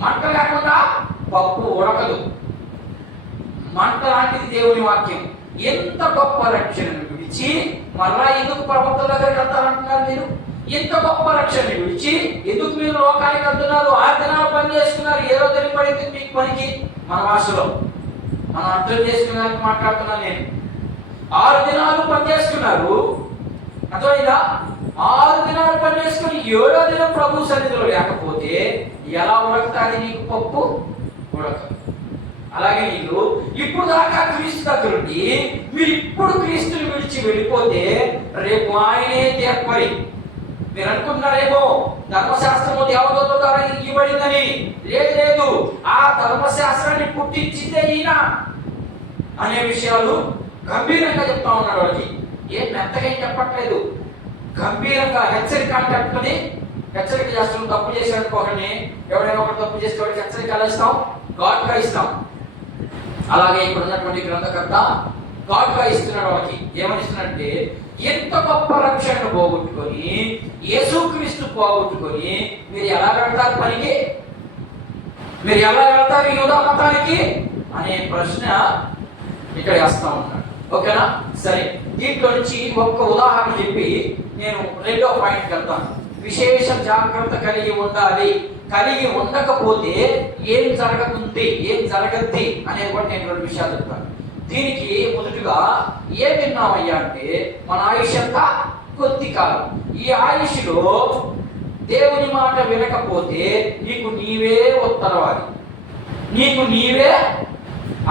మంట లేకుండా పప్పు ఉడకదు. మంట లాంటిది దేవుని వాక్యం. ఎంత గొప్ప రక్షణను విడిచి మరలా ఎందుకు ప్రభుత్వం దగ్గరికి వెళ్తారంటున్నారు మీరు? ఎంత గొప్ప రక్షణ విడిచి ఎందుకు మీరు లోకానికి వెళ్తున్నారు? 6 దినాలు పని చేసుకున్నారు, ఏ రోజు తెలిపడింది మీకు పనికి? మన భాషలో మనం అర్థం చేసుకున్నానికి మాట్లాడుతున్నాను నేను. 6 దినాలు పని చేసుకున్నారు, అర్థమైందా? 6 దినాలు పని చేసుకుని 7వ దినం ప్రభు సన్నిధిలో లేకపోతే ఎలా ఉడకతాది నీకు పప్పు? ఉడకదు. అలాగే మీరు ఇప్పుడు దాకా క్రీస్తు దగ్గరుండి మీరు ఇప్పుడు క్రీస్తుని విడిచి వెళ్ళిపోతే రేపు ఆయనే తీర్పరి. మీరు అనుకుంటున్నారేమో ధర్మశాస్త్రము దేవదూతల ద్వారా ఇవ్వబడిందని. లేదు, ఆ ధర్మశాస్త్రాన్ని పుట్టించిందే ఈయన అనే విషయాలు గంభీరంగా చెప్తా ఉన్నాడు. వాళ్ళకి ఏం మెత్తగా ఏం చెప్పట్లేదు, గంభీరంగా హెచ్చరిక అంటే హెచ్చరిక చేస్తున్నాం. తప్పు చేసేందుకు ఒకరిని, ఎవరైనా ఒకటి తప్పు చేస్తే వాడికి హెచ్చరిక ఎలా ఇస్తాం? ఘాటుగా ఇస్తాం. అలాగే ఇక్కడ ఉన్నటువంటి గ్రంథకర్త ఘాటుగా ఇస్తున్నాడు వాళ్ళకి. ఏమని ఇస్తున్నాడంటే, ఎంత గొప్ప రక్షణను పోగొట్టుకొని యేసుక్రీస్తు పోగొట్టుకొని మీరు ఎలా వెళ్తారు పనికి? మీరు ఎలా వెళ్తారు యూదా మతానికి అనే ప్రశ్న ఇక్కడ వేస్తా ఉన్నాడు. ఓకేనా? సరే, దీంట్లో నుంచి ఒక్క ఉదాహరణ చెప్పి నేను 2వ పాయింట్కి వెళ్తాను. విశేష జాగ్రత్త కలిగి ఉండాలి. కలిగి ఉండకపోతే ఏం జరగతుంది, ఏం జరగద్ది అనే కూడా నేను 2 విషయాలు చెప్తాను. దీనికి మొదటిగా ఏం విన్నామయ్యా అంటే, మన ఆయుష్ అంతా కొద్ది కాలం. ఈ ఆయుష్లో దేవుని మాట వినకపోతే నీకు నీవే ఉత్తరవాది, నీకు నీవే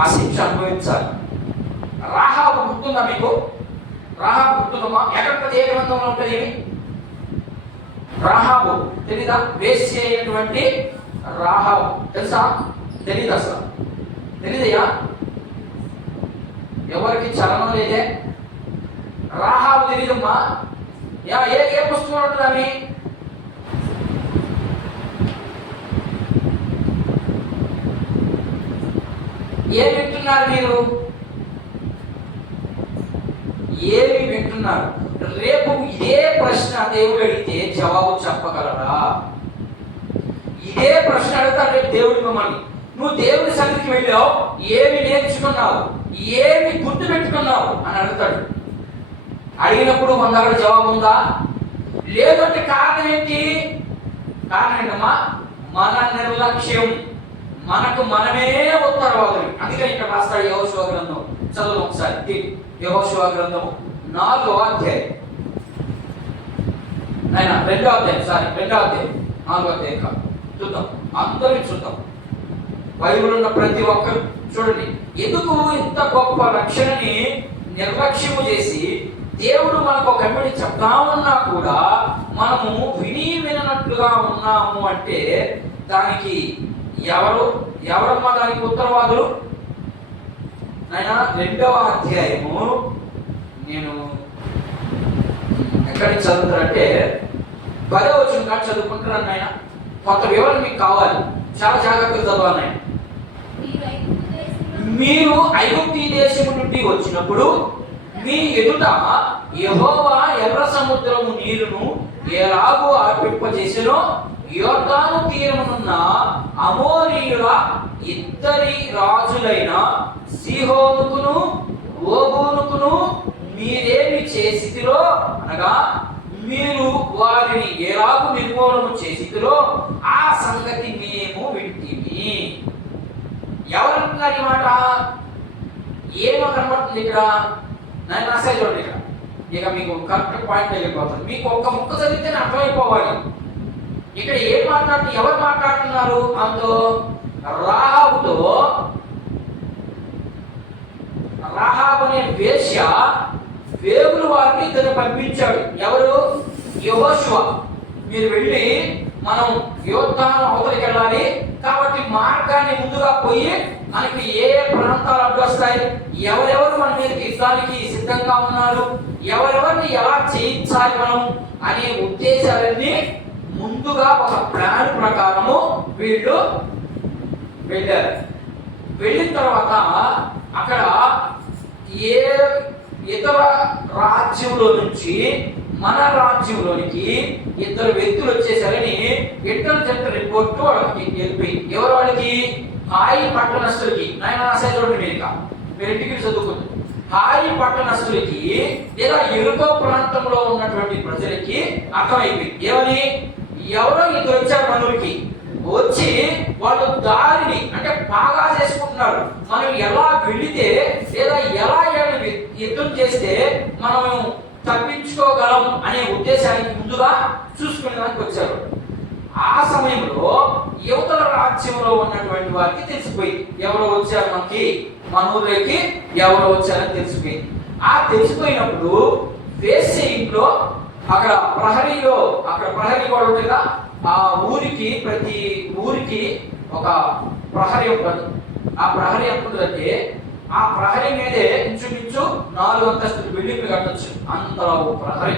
ఆ శిక్ష అనుభవించాలి. రాహాబు గుర్తుందా మీకు? రాహాబు గుర్తుందమ్మా? ఎక్కడ ఏ గ్రంథంలో ఉంటుంది? రాహాబు తెలీదా? వేశ్య అయినటువంటి రాహాబు తెలుసా? తెలీదు, అసలు తెలీదయ్యా. ఎవరికి చలనం లేదే. రాహాబు తెలీదమ్మా. ఏ పుస్తకం ఉంటుందని? ఏం వింటున్నారు మీరు? ఏమి వింటున్నారు? రేపు ఇదే ప్రశ్న దేవుడు అడిగితే జవాబు చెప్పగలరా? ఇదే ప్రశ్న అడుగుతాడు రేపు దేవుడు మిమ్మల్ని. నువ్వు దేవుడి సన్నిధికి వెళ్ళావు, ఏమి నేర్చుకున్నావు, ఏమి గుర్తు పెట్టుకున్నావు అని అడుగుతాడు. అడిగినప్పుడు మన దగ్గర జవాబు ఉందా? లేదంటే కారణం ఏంటి? కారణం ఏంటమ్మా? మన నిర్లక్ష్యం, మనకు మనమే ఉత్తరవాదులు. అందుకని ఇక్కడ రాస్తాడు యెహోషువ గ్రంథం. చదువు ఒకసారి. యెహోషువ గ్రంథం 4వ అధ్యాయం. అయినా 2వ అధ్యాయం, 2వ అధ్యాయం 4వ అధ్యాయం కాదు. చూద్దాం, అందరూ చూద్దాం. బైబిల్ ఉన్న ప్రతి ఒక్కరు చూడండి. ఎందుకు ఇంత గొప్ప రక్షణని నిర్లక్ష్యము చేసి దేవుడు మనకు ఒక కమిటీ చెప్తా ఉన్నా కూడా మనము విననట్లుగా ఉన్నాము అంటే దానికి ఎవరమ్మా దానికి ఉత్తరవాదులు? నాయన 2వ అధ్యాయము నేను ఎక్కడి నుంచి చదువుతారంటే 10వ వచనం కాదు చదువుకుంటున్నాను నాయన. కొంత వివరణ మీకు కావాలి, చాలా జాగ్రత్తగా చదవాలి నాయన. మీరు ఐగుప్తు దేశము నుండి వచ్చినప్పుడు మీ ఎదుట యెహోవా ఎర్ర సముద్రము నీరును ఎలాగూ ఆర్పింపజేసెనో యోర్దాను తీరమునున్న అమోరీయుల ఇద్దరి రాజులైన సీహోనుకును ఓగునుకును మీరేమి చేసితిరో అనగా మీరు వారిని ఎలాగూ నిర్మూలన చేసితిరో ఆ సంగతి మేము వింటిమి. ఎవరంటున్నారు ఈ మాట? ఏమో కనబడుతుంది ఇక్కడ? నేను రాసే చూడండి ఇక్కడ. ఇక మీకు కరెక్ట్ పాయింట్ వెళ్ళిపోతుంది. మీకు ఒక్క ముక్క చదివితేనే అర్థమైపోవాలి. ఇక్కడ ఏం ఎవరు మాట్లాడుతున్నారు? ఆమెతో, రాహాబుతో. రాహాబు అనే వేశ్య వేగులు వారిని ఇతను పంపించాడు. ఎవరు? యెహోషువ. మీరు వెళ్ళి మనం యోర్దాను అవతలికి వెళ్ళాలి కాబట్టి మార్గాన్ని ముందుగా పోయి మనకి ఏ ప్రాంతాలు అడ్డొస్తాయి, ఎవరెవరు మన మీద యుద్ధానికి సిద్ధంగా ఉన్నారు, ఎవరెవరిని ఎలా చేయించాలి మనం అనే ఉద్దేశాలన్నీ ముందుగా ఒక ప్లాన్ ప్రకారము వీళ్ళు వెళ్ళారు. వెళ్ళిన తర్వాత అక్కడ ఏ ఇతర రాజ్యంలో నుంచి మన రాజ్యంలోనికి ఇద్దరు వ్యక్తులు వచ్చేసారని ఇంటెలిజెంట్ రిపోర్ట్ వాళ్ళకి వెళ్ళిపోయి. ఎవరు వాళ్ళకి? హాయి పట్టణస్తులకి. నాయన రాసేటువంటి మీరు ఇంటికి చదువుకుంది. హాయి పట్టణస్తులకి లేదా ఎరుకో ప్రాంతంలో ఉన్నటువంటి ప్రజలకి అర్థమైపోయింది. ఏమని? ఎవరో ఇద్దరు వచ్చారు మనూరికి. వచ్చి వాళ్ళు దారిని అంటే బాగా చేసుకుంటున్నారు. మనం ఎలా వెళితే లేదా ఎలా యుద్ధం చేస్తే మనం తప్పించుకోగలం అనే ఉద్దేశానికి ముందుగా చూసుకునేదానికి వచ్చారు. ఆ సమయంలో యువతల రాజ్యంలో ఉన్నటువంటి వారికి తెలిసిపోయింది ఎవరో వచ్చారు, మన ఊర్లోకి ఎవరో వచ్చారని తెలిసిపోయింది. ఆ తెలిసిపోయినప్పుడు వేసే ఇంట్లో అక్కడ ప్రహరీ కూడా ఉండగా ఆ ఊరికి ప్రతి ఊరికి ఒక ప్రహరీ ఉంటుంది. ఆ ప్రహరీ ఎంతుందంటే ఆ ప్రహరీ మీదే ఇంచుమించు 4 అంతస్తుల బిల్డింగ్ కట్టొచ్చు. అంతలో ప్రహరీ.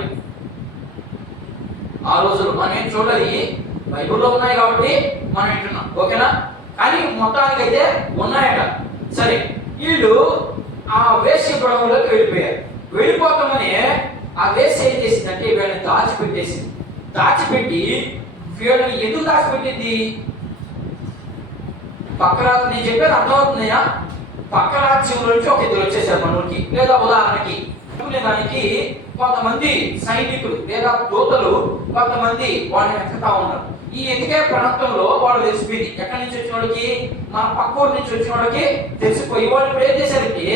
ఆ రోజులు మనం చూడాలి, బైబిల్లో ఉన్నాయి కాబట్టి మనం వింటున్నాం, ఓకేనా? కానీ మొత్తానికైతే ఉన్నాయట. సరే, వీళ్ళు ఆ వేశ్య గొడవలోకి వెళ్ళిపోయారు. వెళ్ళిపోతామని ఆ వేశ్య ఏం చేసిందంటే వీళ్ళని దాచిపెట్టేసింది. దాచిపెట్టి వీళ్ళని ఎందుకు దాచిపెట్టింది? పక్క రాజ్యం, నేను చెప్పేది అర్థమవుతున్నాయా? పక్క రాజ్యంలో నుంచి ఒక ఇద్దరు వచ్చేసారు మనకి. లేదా ఉదాహరణకి దానికి కొంతమంది సైనికులు లేదా దూతలు కొంతమంది వాళ్ళని వెతుకుతా ఉన్నారు. ఈ ఎతికే ప్రాంతంలో వాళ్ళు తెలిసిపోయింది ఎక్కడి నుంచి వచ్చిన వాళ్ళకి, మన పక్క ఊరి నుంచి వచ్చిన వాళ్ళకి తెలిసిపోయి వాళ్ళు ఇప్పుడు ఏం చేశారంటే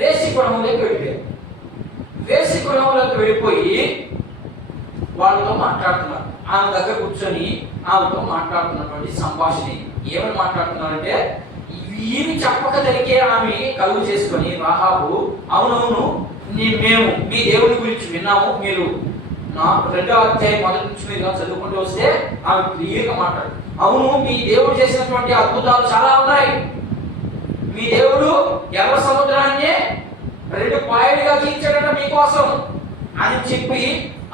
వేసి గృహంలోకి వెళ్ళిపోయారు. వేసి గృహంలోకి వెళ్ళిపోయి వాళ్ళతో మాట్లాడుతున్నారు. ఆమె దగ్గర కూర్చొని ఆమెతో మాట్లాడుతున్నటువంటి సంభాషణ ఏమని మాట్లాడుతున్నారంటే, ఈమె చెప్పక జరిగే ఆమె కలుగు చేసుకొని రాహాబు, అవునవును మేము మీ దేవుని గురించి విన్నాము, మీరు 2వ అధ్యాయం 1 నుంచి మీరు చదువుకుంటూ వస్తే ఆమె క్లియర్గా మాట్లాడు. అవును, మీ దేవుడు చేసినటువంటి అద్భుతాలు చాలా ఉన్నాయి. మీ దేవుడు ఎర్ర సముద్రాన్ని 2 పాయలుగా చీల్చాడట మీకోసం అని చెప్పి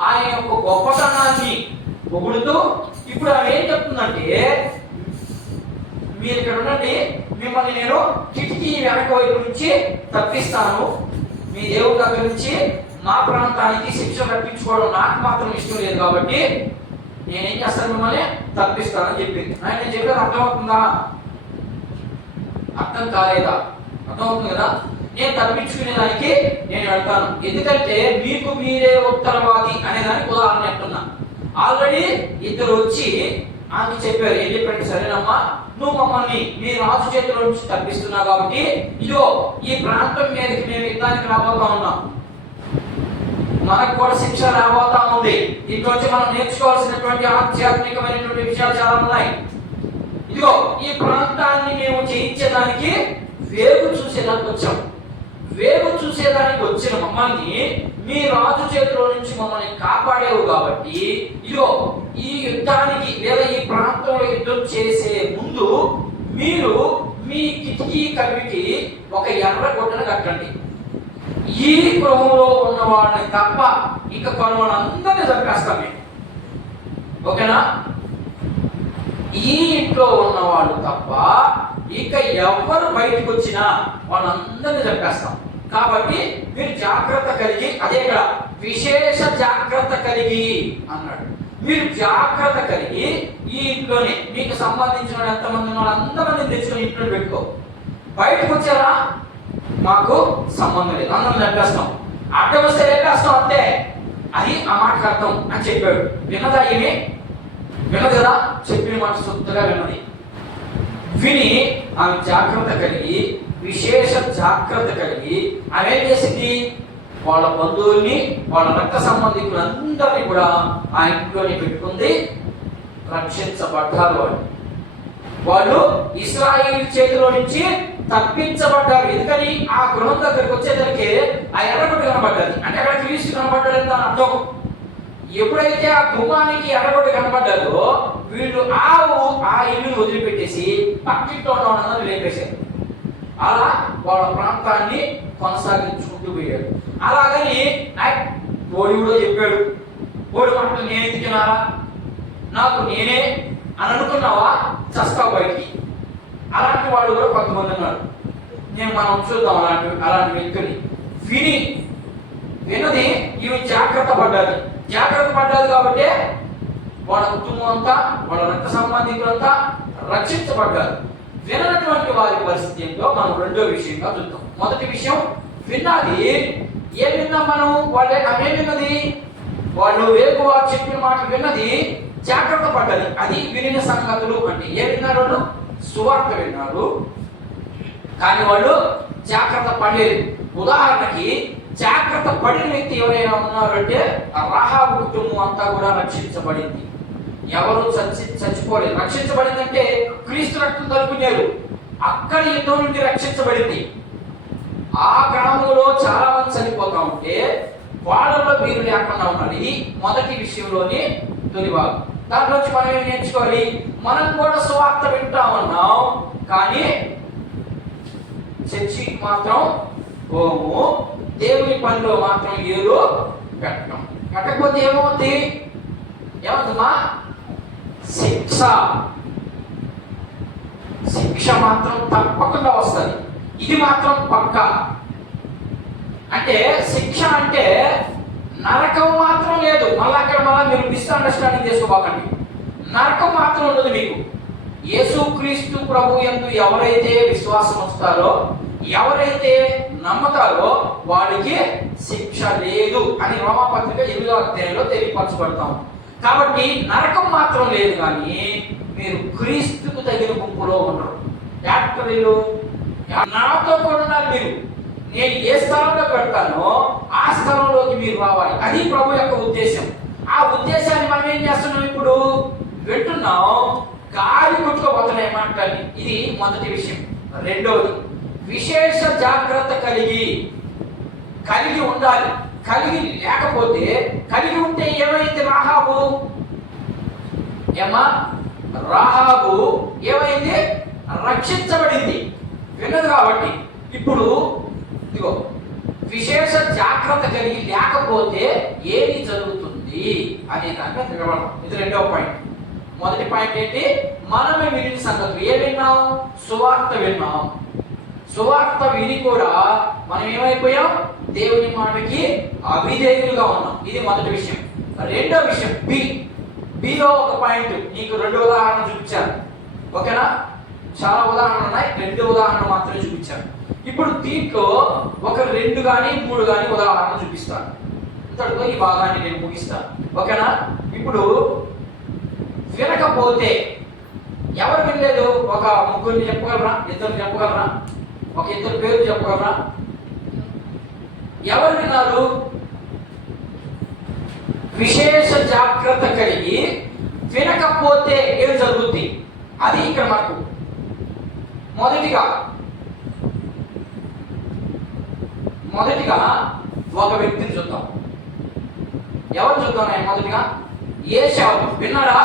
ఆయన యొక్క గొప్పతనాన్ని పొగుడుతూ ఇప్పుడు ఆమె ఏం చెప్తుందంటే, మీరు ఇక్కడ ఉండండి, మిమ్మల్ని నేను కిటికీ వెనక వైపు నుంచి తప్పిస్తాను, మీ దేవుడి దగ్గర నుంచి మా ప్రాంతానికి శిక్ష తప్పించుకోవడం నాకు మాత్రం ఇష్టం లేదు కాబట్టి నేనేం చేస్తాను, మిమ్మల్ని తప్పిస్తానని చెప్పింది. నేను చెప్పేది అర్థమవుతుందా? అర్థం కాలేదా? అర్థమవుతుంది కదా. నేను తప్పించుకునేదానికి నేను వెళ్తాను, ఎందుకంటే మీకు మీరే ఉత్తరవాది అనేదానికి ఉదాహరణ చెప్తున్నా. ఆల్రెడీ ఇద్దరు వచ్చి ఆమె చెప్పారు, ఏం చెప్పండి, సరేనమ్మా నువ్వు మమ్మల్ని మీ రాజు చేతిలో నుంచి తప్పిస్తున్నావు కాబట్టి ఇదో ఈ ప్రాంతం మీదకి మేము యుద్ధానికి రాబోతా ఉన్నాం, మనకు కూడా శిక్ష రాబోతా ఉంది. ఇంకొచ్చి మనం నేర్చుకోవాల్సినటువంటి ఆధ్యాత్మికమైనటువంటి విషయాలు చాలా ఉన్నాయి. ఇదిగో ఈ ప్రాంతాన్ని మేము జయించడానికి వేగు చూసేదానికి వచ్చాం. వేగు చూసేదానికి వచ్చిన మమ్మల్ని మీ రాజు చేతిలో నుంచి మమ్మల్ని కాపాడేవు కాబట్టి ఇదిగో ఈ యుద్ధానికి లేదా ఈ ప్రాంతంలో యుద్ధం చేసే ముందు మీరు మీ కిటికీ కవికి ఒక ఎర్ర గుడ్డను కట్టండి. ఈ గృహంలో ఉన్న వాళ్ళని తప్ప ఇంకా కొన్ని వాళ్ళందరినీ చంపేస్తాం మేము, ఓకేనా? ఈ ఇంట్లో ఉన్న వాళ్ళు తప్ప ఇక ఎవరు బయటకు వచ్చినా వాళ్ళందరినీ చంపేస్తాం. కాబట్టి మీరు జాగ్రత్త కలిగి, అదే ఇక్కడ విశేష జాగ్రత్త కలిగి అన్నాడు. మీరు జాగ్రత్త కలిగి ఈ ఇంట్లోనే మీకు సంబంధించిన ఎంతమంది వాళ్ళందరినీ తెచ్చుకొని ఇంట్లో పెట్టుకో. బయటకు వచ్చారా మాకు సంబంధం లేదు, అందరం చంపేస్తాం, అడ్డం వస్తే లేపేస్తాం అంతే. అది ఆ మాటకు అర్థం అని చెప్పాడు. విన్నదా? ఏమి విన్నది కదా, చెప్పిన మాట సొంతగా విన్నది. విని ఆమె జాగ్రత్త కలిగి, విశేష జాగ్రత్త కలిగి ఆమె ఏం చేసింది, వాళ్ళ బంధువుల్ని వాళ్ళ రక్త సంబంధికులందరినీ కూడా ఆ ఇంట్లోనే పెట్టుకుంది. రక్షించబడ్డారు వాళ్ళు ఇశ్రాయేలు చేతిలో నుంచి తప్పించబడ్డారు. ఎందుకని ఆ గృహం దగ్గరికి వచ్చేసరికి ఆ ఎర్రగొట్టు కనబడ్డది, అంటే అక్కడ క్రీస్తు కనబడ్డాడని దాని అర్థం. ఎప్పుడైతే ఆ గుమ్మానికి ఎర్రగొట్టు కనబడ్డారో వీళ్ళు ఆ ఇల్లుని వదిలిపెట్టేసి పక్కింట్లో ఉన్న వాళ్ళందరూ లేపేశారు. అలా వాళ్ళ ప్రాంతాన్ని కొనసాగించుకుంటూ పోయాడు. అలాగని ఓడి కూడా చెప్పాడు, ఓడి మాటలు నేను ఎదిగినారా, నాకు నేనే అని అనుకున్నావా, చస్తావు బయటికి. అలాంటి వాడు కూడా కొంతమంది ఉన్నారు. మనం చూద్దాం అలాంటి వ్యక్తుని. విన్నది ఇవి జాగ్రత్త పడ్డాది కాబట్టి వాళ్ళ కుటుంబం అంతా వాళ్ళ రక్త సంబంధికులంతా రక్షించబడ్డారు. వినటువంటి వారి పరిస్థితి ఏంటో మనం రెండో విషయంగా చూద్దాం. మొదటి విషయం విన్నది. ఏం విన్నాం మనం? ఆమె విన్నది, వాళ్ళు వేగువా చెప్పిన మాటలు విన్నది, జాగ్రత్త పడ్డది. అది వినిన సంగతులు అంటే ఏం విన్నారు? వాళ్ళు సువార్త విన్నారు, కానీ వాళ్ళు జాగ్రత్త పడలేదు. ఉదాహరణకి జాగ్రత్త పడిన వ్యక్తి ఎవరైనా ఉన్నారంటే రాహాబు కుటుంబం అంతా కూడా రక్షించబడింది. ఎవరు చచ్చిపోలేదు. రక్షించబడిందంటే క్రీస్తు రక్తం తలుపునేరు, అక్కడ యుద్ధం నుండి రక్షించబడింది. ఆ గ్రామంలో చాలా మంది చనిపోతా ఉంటే వాళ్ళలో వీరు లేకుండా ఉన్నారు. ఇది మొదటి విషయంలోని తొలి భాగం. దాంట్లోంచి మనం ఏం నేర్చుకోవాలి? మనం కూడా సువార్త వింటా ఉన్నాం, కానీ చర్చికి మాత్రం పోము, దేవుని పనిలో మాత్రం ఏదో పెట్టకపోతే ఏమవుతుందా? శిక్ష మాత్రం తప్పకుండా వస్తుంది. ఇది మాత్రం పక్కా. అంటే శిక్ష అంటే నరకం మాత్రం లేదు. మళ్ళా మీరు మిస్అండర్స్టాండింగ్ చేసుకోబాకండి. నరకం మాత్రం ఉండదు మీకు. యేసుక్రీస్తు ప్రభు యందు ఎవరైతే విశ్వాసం వస్తారో, ఎవరైతే నమ్ముతారో వాడికి శిక్ష లేదు అని రోమాపత్రిక 8వ అధ్యాయంలో తెలియపరచబడతాం. కాబట్టి నరకం మాత్రం లేదు, కానీ మీరు క్రీస్తుకు తగిన గుంపులో ఉండరు. యాక్టరీలు నాతో కూడా ఉన్నారు. మీరు నేను ఏ స్థలంలో పెడతానో ఆ స్థలంలోకి మీరు రావాలి. అది ప్రభు యొక్క ఉద్దేశం. ఆ ఉద్దేశాన్ని మనం ఏం చేస్తున్నాం? ఇప్పుడు వింటున్నాం, గాలి కొట్టుకోబోతున్నాయి మాటలు. ఇది మొదటి విషయం. రెండవది, విశేష జాగ్రత్త కలిగి ఉండాలి. కలిగి లేకపోతే, కలిగి ఉంటే ఏమైంది? రాహాబు ఏమైంది? రక్షించబడింది. విన్నది కాబట్టి. ఇప్పుడు ఇదిగో విశేష జాగ్రత్త కలిగి లేకపోతే ఏమి జరుగుతుంది అనే దాన్ని తిరగడం. ఇది రెండవ పాయింట్. మొదటి పాయింట్ ఏంటి? మనమే విని సంగతులు. ఏ విన్నాం? సువార్త విన్నాం. సువార్త విని కూడా మనం ఏమైపోయాం? దేవుని మాటకి అవిధేయులుగా ఉన్నాం. ఇది మొదటి విషయం. రెండో విషయం బిలో ఒక పాయింట్ నీకు 2 ఉదాహరణలు చూపించాను. ఓకేనా? చాలా ఉదాహరణలు ఉన్నాయి, 2 ఉదాహరణలు మాత్రమే చూపించాను. ఇప్పుడు దీంట్లో ఒక 2 కానీ 3 కానీ ఉదాహరణలు చూపిస్తాను. ఇంతటితో ఈ భాగాన్ని నేను ముగిస్తాను. ఓకేనా? ఇప్పుడు వినకపోతే ఎవరు వినలేదు? ఒక ముగ్గురిని చెప్పగలరా? 2 చెప్పగలరా? ఒక 2 పేర్లు చెప్పగలరా? ఎవరు విన్నారు? విశేష జాగ్రత్త కలిగి వినకపోతే ఏం జరుగుద్ది? అది ఇక్కడ మనకు మొదటిగా ఒక వ్యక్తిని చూద్దాం. ఎవరు చూద్దాం? మొదటిగా ఏశావు విన్నాడా?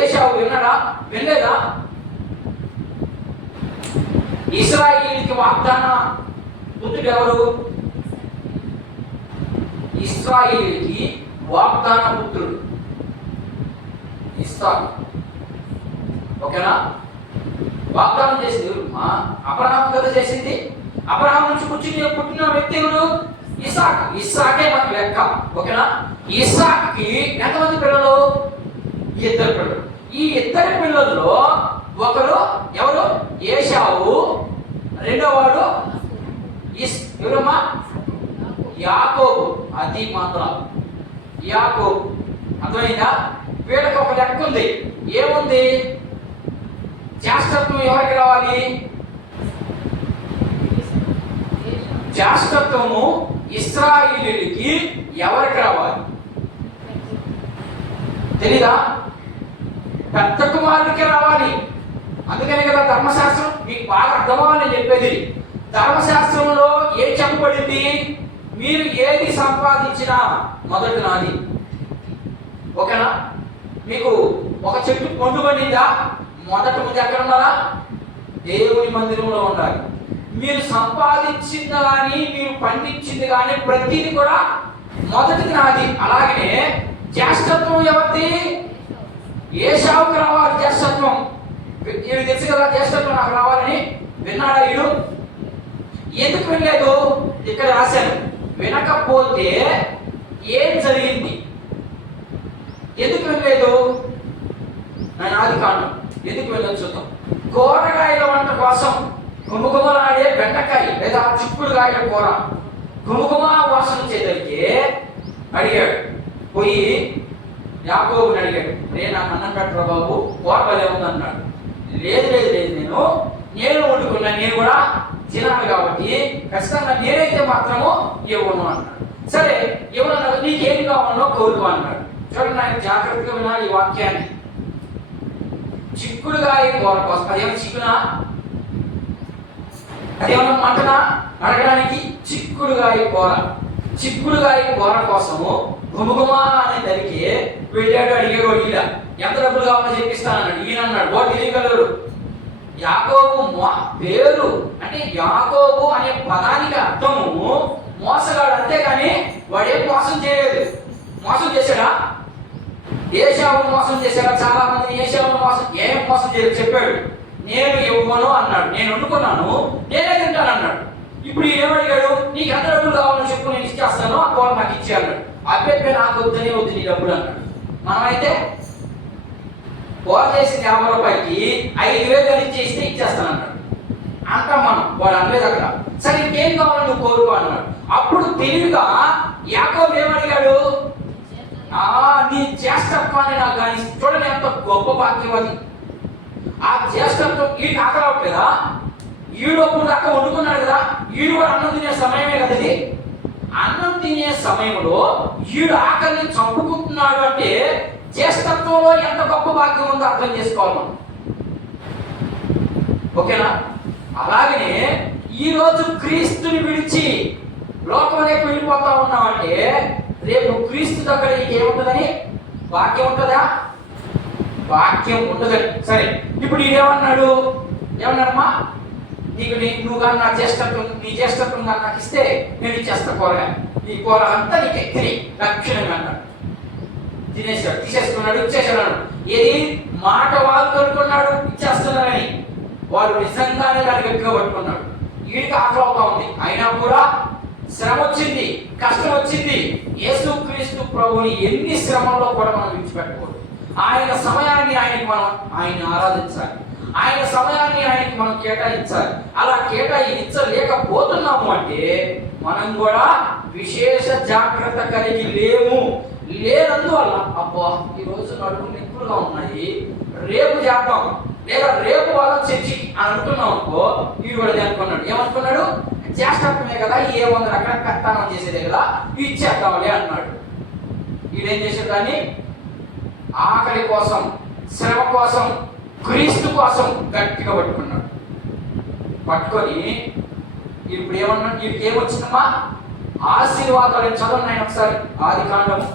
ఏశావు విన్నాడా? వినలేదా? ఇశ్రాయేలుకి వాగ్దాన పుత్రుడు ఎవరు? ఇశ్రాయేలుకి వాగ్దాన పుత్రుడు ఇస్సాకు. ఓకేనా? వాగ్దానం చేసింది అబ్రహాము కదా చేసింది. అబ్రహాము నుంచి పుట్టిన వ్యక్తి ఎవరు? ఇస్సాకు. ఇస్సాకే మనకి లెక్క. ఓకేనా? ఇస్సాకుకి ఎంతమంది పిల్లలు? 2 పిల్లలు. ఈ 2 పిల్లల్లో ఒకరు ఎవరు? ఏశావు. రెండో వాడు ఎవరమ్మా? యాకోబు. అది మాత్రం యాకోబు. అర్థమైందా? వీళ్ళకి ఒక లెక్క ఉంది. ఏముంది? జ్యేష్ఠత్వం ఎవరికి రావాలి? జ్యేష్ఠత్వము ఇశ్రాయేలీయులకి ఎవరికి రావాలి? తెలీదా? పెద్ద కుమారుడికి రావాలి. అందుకనే కదా ధర్మశాస్త్రం మీకు బాగా అర్థమని చెప్పేది. ధర్మశాస్త్రంలో ఏం చెప్పబడింది? మీరు ఏది సంపాదించినా మొదటి నాది. ఓకేనా? మీకు ఒక చెట్టు పండు పండిందా? మొదట ముందు ఎక్కడ ఉన్నారా? దేవుని మందిరంలో ఉండాలి. మీరు సంపాదించింది కానీ మీరు పండించింది కానీ ప్రతిదీ కూడా మొదటిది నాది. అలాగనే జ్యేష్ఠత్వం ఎవరిది? ఏశావుకి రావాలి జ్యేష్ఠత్వం. వీడు తెలుసు కదా జ్యేష్ఠత్వం నాకు రావాలని. విన్నాడా వీడు? ఎందుకు వినలేదు? ఇక్కడ రాశాను. వినకపోతే ఏం జరిగింది? ఎందుకు వినలేదు? నేను ఆది కాండం ఎందుకు వెళ్ళదు చూద్దాం. కూరగాయల వంట కోసం గుమగుమలాడే బెండకాయ లేదా చిక్కుడుకాయల కూర గుమగుమ వాసన వచ్చేసరికి అడిగాడు. పోయి యాకోబుని అడిగాడు, నాకు అన్నం పెట్టరా బాబు, కూర భలే ఉంది అన్నాడు. లేదు లేదు లేదు, నేను వండుకున్నా, నేను కూడా తినాలి కాబట్టి ఖచ్చితంగా నేనైతే మాత్రము ఇవ్వను అన్నాడు. సరే ఇవ్వను, నీకేం కావాలో కోరుకో అన్నాడు. చూడండి ఆయన జాగ్రత్తగా వినాలి ఈ వాక్యాన్ని. చిక్కుడుగాయ కూర కోసం, అదేమో చిక్కునా, అదేమన్నా మంటనా అడగడానికి? చిక్కుడుగాయ కూర. చిక్కుడుగాయ కూర కోసము గుమగుమా అనే దానికి వెళ్ళాడు. అడిగాడు, ఈయన ఎంత డబ్బులు కావాలో చెప్పిస్తానన్నాడు. ఈయన అన్నాడు, ఓ తెలియగలడు. యాకోబు పేరు అంటే యాకోబు అనే పదానికి అర్థము మోసగాడు, అంతేగాని వాడేం మోసం చేయలేదు. మోసం చేశాడా? ఏశావును మోసం చేశాడా? చాలా మంది ఏశావును ఏం మోసం చేయలేదు. చెప్పాడు, నేను ఇవ్వను అన్నాడు. నేను వండుకున్నాను, నేనే తింటాను అన్నాడు. ఇప్పుడు ఏమడిగాడు? నీకు ఎంత డబ్బులు కావాలని చెప్పు, నేను ఇచ్చేస్తాను, ఆ కూర నాకు ఇచ్చే అన్నాడు. అబ్బే నాకు వద్దని వద్దు నీ డబ్బులు అన్నాడు. మనమైతే కూర చేసిన 50 రూపాయలకి 5,000 ఇచ్చేస్తే ఇచ్చేస్తాను అన్నాడు. అంటాం మనం. వాడు అనలేదు అక్కడ. సరే ఇంకేం కావాలి నువ్వు కోరుకో అన్నాడు. అప్పుడు తెలివిగా యాకోబు ఏమడిగాడు? నీ జ్యేష్ఠత్వాన్ని నాకు కానీ. చూడండి ఎంత గొప్ప వాక్యం అది. ఆ జ్యేష్ఠత్వం వీడికి ఆకలవట్లేదా? ఈడు అప్పుడు దాకా వండుకున్నాడు కదా, ఈడు కూడా అన్నం తినే సమయమే కదా ఇది. అన్నం తినే సమయంలో ఈడు ఆకలిని చంపుకుంటున్నాడు అంటే జ్యేష్ఠత్వంలో ఎంత గొప్ప భాగ్యం ఉందో అర్థం చేసుకోవాలి మనం. ఓకేనా? అలాగనే ఈరోజు క్రీస్తుని విడిచి లోకంలోకి వెళ్ళిపోతా ఉన్నామంటే రేపు క్రీస్తు దగ్గర నీకు ఏముంటుందని? వాక్యం ఉంటుందా? వాక్యం ఉండదని. సరే ఇప్పుడు ఈడేమన్నాడు? ఏమన్నాడమ్మా? నువ్వు కానీ నా జ్యేష్ఠత్వం, నీ జ్యేష్ఠత్వం కానీ నాకు ఇస్తే నేను ఇచ్చేస్తా కూరగా, ఈ కూర అంతా నీకు తిని లక్షణంగా అన్నాడు. తినేసాడు, తీసేసుకున్నాడు, ఇచ్చేసాడు. ఏది మాట వాళ్ళు కనుక్కున్నాడు ఇచ్చేస్తున్నారని, వాడు నిజంగానే దాన్ని గట్టిగా పట్టుకున్నాడు. వీడికి ఆకలి అవుతా ఉంది, అయినా కూడా శ్రమ వచ్చింది, కష్టం వచ్చింది. యేసుక్రీస్తు ప్రభుని ఎన్ని శ్రమల్లో కూడా మనం విడిచిపెట్టకూడదు. ఆయన సమయాన్ని ఆయన ఆరాధించాలి, ఆయన సమయాన్ని ఆయనకి మనం కేటాయించాలి. అలా కేటాయించలేకపోతున్నాము అంటే మనం కూడా విశేష జాగ్రత్త కలిగి లేనందువల్ల అబ్బా ఈరోజు నడుములు ఎక్కువగా ఉన్నాయి, రేపు చేద్దాం, లేదా రేపు వాళ్ళని చర్చి అని అనుకున్నాం అనుకో. వీడు కూడా అనుకున్నాడు, ఏమనుకున్నాడు, జ్యేష్ఠత్వమే కదా, ఏ 100 రకాల కర్తానం చేసేదే కదా, ఇచ్చేద్దాంలే అన్నాడు. వీడేం చేశాడు, కానీ ఆకలి కోసం, శ్రమ కోసం, క్రీస్తు కోసం గట్టిగా పట్టుకున్నాడు. పట్టుకొని ఇప్పుడు ఏమన్నాడు, వీడికి ఏమొచ్చిందమ్మా, ఆశీర్వాదాలు. చదవండి ఆయన ఒకసారి ఆదికాండము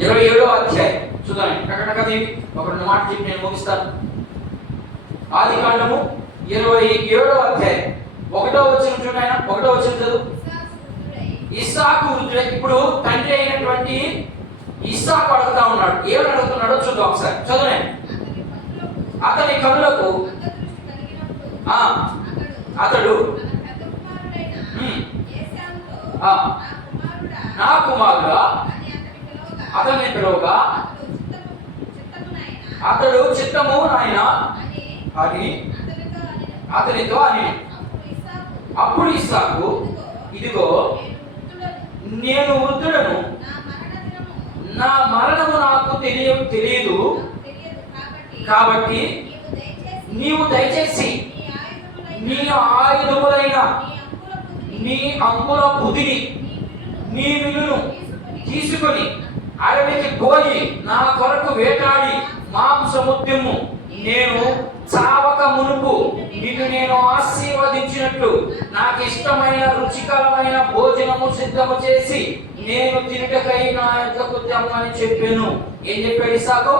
27వ అధ్యాయం చూడండి. ప్రకటన ఒక 2 మాటలు చెప్పి నేను ముగిస్తాను. ఆదికాండము 27వ అధ్యాయం 1వ వచనం చూడండి. ఆయన 1వ వచనం చదువు. ఇస్సాకు వృద్ధుడై, ఇప్పుడు తండ్రి అయినటువంటి ఇస్సాకు అడుగుతా ఉన్నాడు. ఏమని అడుగుతున్నాడో చూద్దాం ఒకసారి, చదవండి. అతని కనులకు అతడు నా కుమారుడా అతన్ని పిలువగా అతడు చిత్తము నాయన అని అతనితో అని. అప్పుడు ఇస్సాకు, ఇదిగో నేను వృద్ధుడను, నా మరణము నాకు తెలియదు, కాబట్టి నీవు దయచేసి నీ ఆయుధములైన నీ అంగుల బుద్ధిని, నీ విల్లును తీసుకొని అడవికి పోయి నా కొరకు వేటాడి మాంసముద్యము, నేను చావక మునుపు నిన్ను నేను ఆశీర్వదించినట్లు నాకు ఇష్టమైన రుచికరమైన భోజనము సిద్ధము చేసి నేను తినుటకై నా యొద్దకు తెమ్మని చెప్పాను. ఏం చెప్పాడు ఇస్సాకు?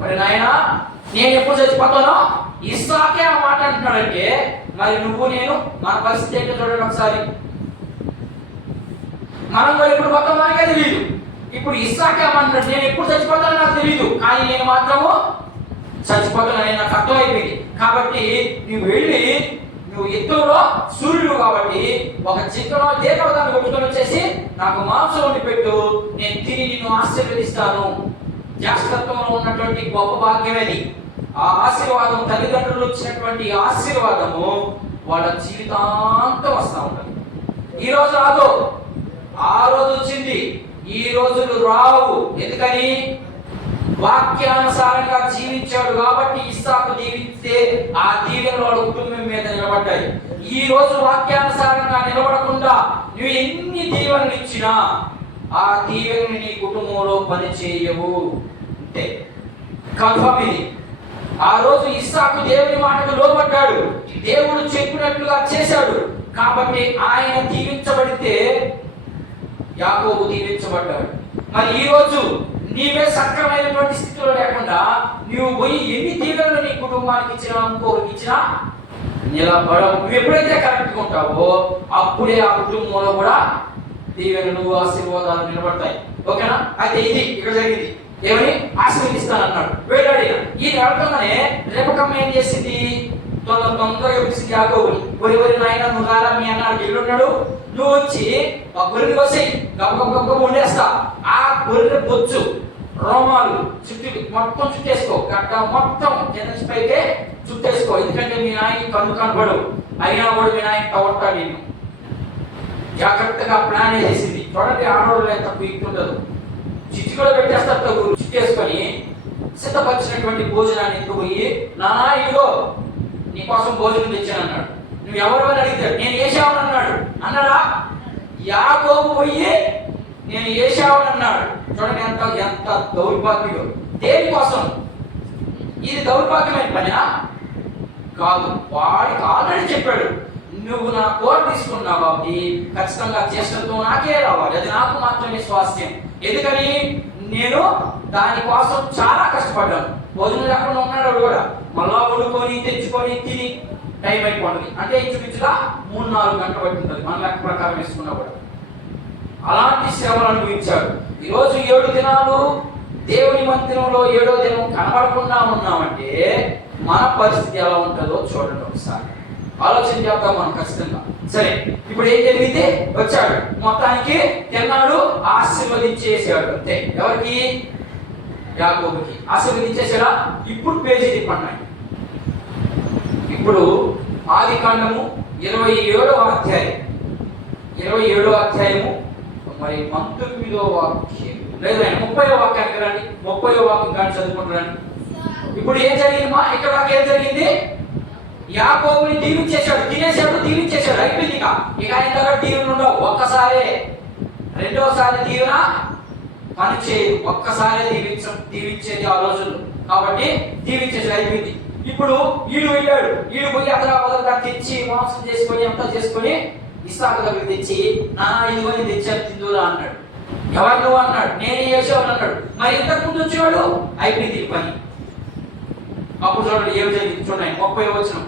మరి నాయనా నేను ఎప్పుడు చచ్చిపోతానో ఇస్సాకే ఆ మాట అంటున్నాడంటే, మరి నువ్వు నేను మన పరిస్థితి ఏంటో చూడండి ఒకసారి. మనం ఎప్పుడు పోతాం మనకే తెలియదు. ఇప్పుడు ఇస్సాకే అన్నాడు, నేను ఎప్పుడు చచ్చిపోతానో నాకు తెలియదు, కానీ నేను మాత్రము చచ్చిపోతానని నాకు అర్థమైపోయింది. కాబట్టి నువ్వు వెళ్ళి, నువ్వు యుద్ధంలో సూర్యుడు కాబట్టి ఒక చిత్రంలో దేవదాన్ని కొట్టుకొని వచ్చేసి నాకు మాంసం వండి పెట్టు, నేను తిని నిన్ను ఆశీర్వదిస్తాను. జ్యేష్ఠత్వంలో ఉన్నటువంటి గొప్ప భాగ్యమేది. ఆ ఆశీర్వాదం, తల్లిదండ్రులు వచ్చినటువంటి ఆశీర్వాదము వాళ్ళ జీవితాంతం వస్తూ ఉంటుంది. ఈ రోజు రాదు, ఆ రోజు వచ్చింది, ఈ రోజులు రావు. ఎందుకని? వాక్యానుసారంగా జీవించాడు కాబట్టి. ఇస్సాకు జీవిస్తే ఆ దీవెనలు వాళ్ళ కుటుంబం మీద నిలబడ్డాయి. ఈ రోజు వాక్యానుసారంగా నిలబడకుండా నువ్వు ఎన్ని దీవెనలు ఇచ్చినా ఆ దీవెనని నీ కుటుంబంలో పని చేయవు. అంటే కన్ఫర్మ్ ఇది. ఆ రోజు ఇస్సాకు దేవుని మాటకు లోబడ్డాడు, దేవుడు చెప్పినట్లుగా చేశాడు కాబట్టి ఆయన దీవించబడితే యాకోబు దీవించబడ్డాడు. మరి ఈ రోజు నీవే సక్రమైనటువంటి స్థితిలో లేకుండా నువ్వు పోయి ఎన్ని దీవెనలు నీ కుటుంబానికి ఇచ్చినా, ఇంకొకరికి ఇచ్చినా నిలబడవు. నువ్వు ఎప్పుడైతే కరెక్ట్గా ఉంటావో అప్పుడే ఆ కుటుంబంలో కూడా దీవెనలు, ఆశీర్వాదాలు నిలబడతాయి. ఓకేనా? అయితే ఇది ఇక్కడ జరిగింది. ఏమని? ఆశీర్వదిస్తానన్నాడు. వేడాడి ఈ అడగగానే రేపకమ్మ ఏం చేసింది? తొందరగా పిలిచింది యాకోబుని. ఒరి నాయన నువ్వు రారా, మీ అన్నాడు ఎల్లున్నాడు, నువ్వు వచ్చి ఆ గొర్రెని కోసి గబ్బ వండేస్తా. ఆ గొర్రె బొచ్చు, రోమాలు మొత్తం చుట్టేసుకో, గడ్డ మొత్తం పైకే చుట్టేసుకో. ఎందుకంటే మీ నాయన కనబడు, అయినా కూడా మీ నాయన తవ్వటా నేను. జాగ్రత్తగా ప్లాన్ చేసింది. చూడండి, ఆడవాళ్ళు ఎంత పీక్తుండదు, చిచ్చు కూడా పెట్టేస్తారు. చుట్టేసుకొని సిద్ధపరిచినటువంటి భోజనాన్ని ఎత్తుకుపోయి, నానా ఇదిగో నీకోసం భోజనం తెచ్చాను అన్నాడు. నువ్వు ఎవరు అని అడిగితే నేను ఏశావుని అన్నాడు. అన్నాడా? యాకోబు పోయి నేను ఏశావుని అన్నాడు. చూడండి ఎంత దౌర్భాగ్యుడు. దేనికోసం? ఇది దౌర్భాగ్యమైన పనా? కాదు. వాడికి ఆల్రెడీ చెప్పాడు, నువ్వు నా కోట తీసుకున్నావు కాబట్టి ఖచ్చితంగా జ్యేష్ఠత్వం నాకే రావాలి, అది నాకు మాత్రమే స్వాస్థ్యం. ఎందుకని? నేను దానికోసం చాలా కష్టపడ్డాను. భోజనం లేకుండా ఉన్నాడు కూడా, మళ్ళా వండుకొని తెచ్చుకొని తిని టైం అయిపోతుంది. అంటే ఇంచుమించుగా 3-4 గంటలు పట్టింటుంది మన లెక్క ప్రకారం వేసుకున్నా కూడా. అలాంటి శ్రమలు అనుభవించాడు. ఈరోజు 7 దినాలు దేవుని మందిరంలో 7వ దినం కనబడకుండా ఉన్నామంటే మన పరిస్థితి ఎలా ఉంటుందో చూడండి ఒకసారి, ఆలోచన చేద్దాం మనం ఖచ్చితంగా. సరే, ఇప్పుడు ఏం జరిగితే వచ్చాడు, మొత్తానికి తిన్నాడు, ఆశీర్వదించేసాడు అంతే. ఎవరికి? యాకోబుకి ఆశీర్వదించేసాడా? ఇప్పుడు పేజీ తిప్పండి. ఇప్పుడు ఆదికాండము 27వ అధ్యాయం, 27వ అధ్యాయము మరి 19వ వాక్యం లేదా 30వ వాక్యానికి రండి. 30వ వాక్యం కానీ చదువుకుంటారండి. ఇప్పుడు ఏం జరిగిందమ్మా? ఇక్కడ ఏం జరిగింది? యాకోబుని దీవించేశాడు, తినేశాడు, దీవించేశాడు, అయిపోయింది. ఇక ఆయన దగ్గర దీవెన ఉండవు. ఒక్కసారే, రెండోసారి దీవెన పని చేయదు, ఒక్కసారే దీవించేది ఆ రోజుల్లో. కాబట్టి దీవించేసాడు, అయిపోయింది. ఇప్పుడు ఈడు వెళ్ళాడు, ఈడు పోయి అతను తెచ్చి మాంసం చేసుకొని అంతా చేసుకొని ఇస్సాకు దగ్గరికి తెచ్చి, నా ఇదిగోని తెచ్చాను తిందురా అన్నాడు. ఎవరు నువ్వు అన్నాడు. నేను చేసావు అన్నాడు. మరి ఇంతకు ముందు వచ్చేవాడు, అయిపోయింది పని. అప్పుడు చూడండి ఏం జరిగింది, చూడండి 30వ వచనం.